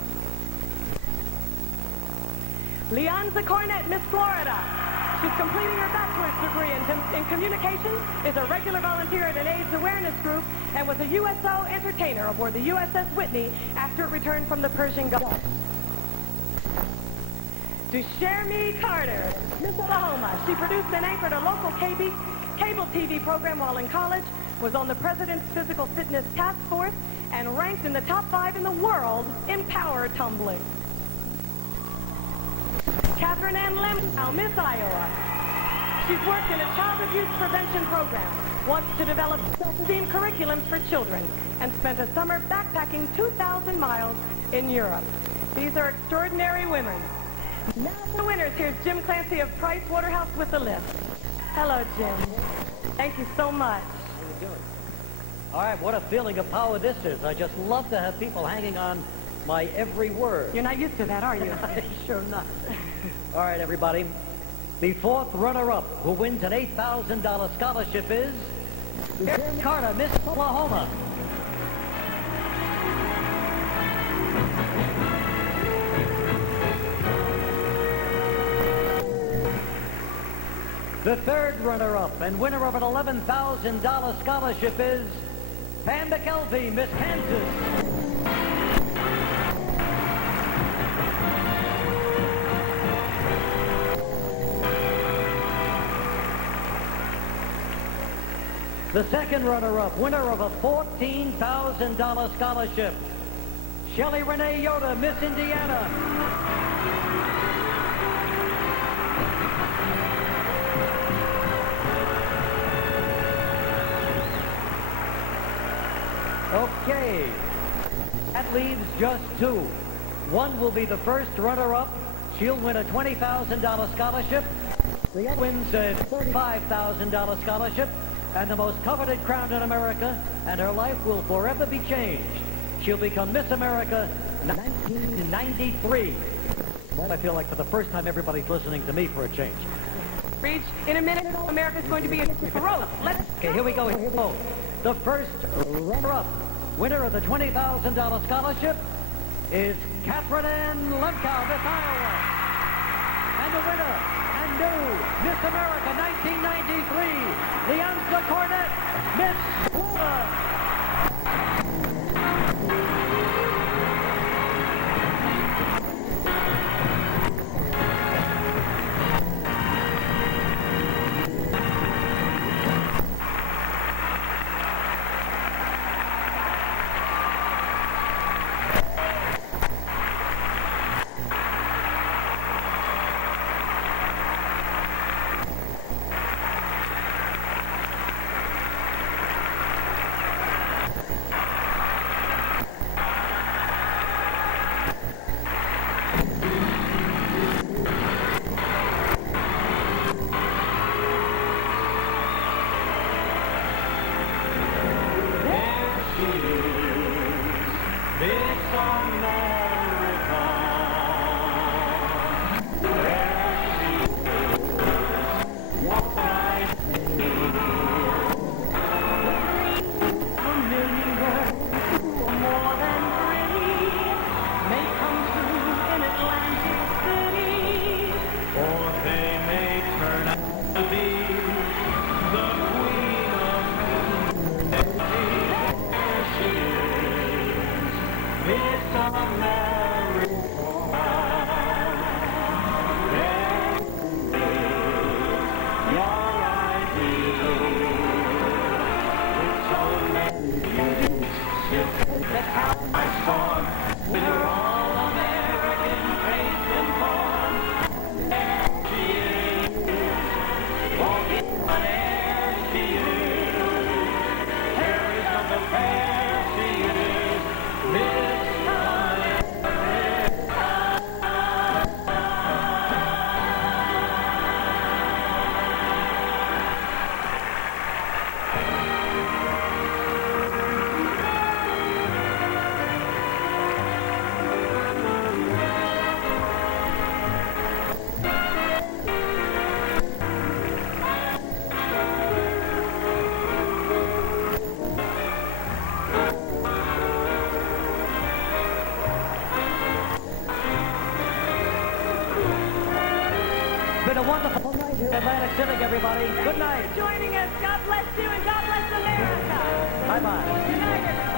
Leonza Cornett, Miss Florida. She's completing her bachelor's degree in communications, is a regular volunteer at an AIDS awareness group, and was a USO entertainer aboard the USS Whitney after it returned from the Persian Gulf. To Shermie Carter, Miss Oklahoma. She produced and anchored a local cable TV program while in college, was on the President's Physical Fitness Task Force, and ranked in the top 5 in the world in power tumbling. Catherine Ann Lemkow, Miss Iowa. She's worked in a child abuse prevention program, wants to develop self-esteem curriculums for children, and spent a summer backpacking 2,000 miles in Europe. These are extraordinary women. Now for the winners, here's Jim Clancy of Price Waterhouse with the list. Hello, Jim. Thank you so much. How are you doing? All right, what a feeling of power this is. I just love to have people hanging on my every word. You're not used to that, are you? Sure not. All right, everybody. The 4th runner-up who wins an $8,000 scholarship is Shermie Carter, Miss Oklahoma. The 3rd runner-up and winner of an $11,000 scholarship is Pam McKelvey, Miss Kansas. The 2nd runner-up, winner of a $14,000 scholarship, Shelley Renee Yoder, Miss Indiana. Okay, that leaves just 2. One will be the first runner-up. She'll win a $20,000 scholarship. The other wins a $35,000 scholarship and the most coveted crown in America, and her life will forever be changed. She'll become Miss America 1993. Well, I feel like for the first time everybody's listening to me for a change. Reach, in a minute, America's going to be a road. Okay, here we go. Here we go. The first runner-up, winner of the $20,000 scholarship, is Catherine Ann Lemkow, Miss Iowa. And the winner, and new Miss America 1993, Leonza Cornett, Miss Florida. everybody. Good night. Thank you for joining us. God bless you and God bless America. Bye-bye. Good night, everybody.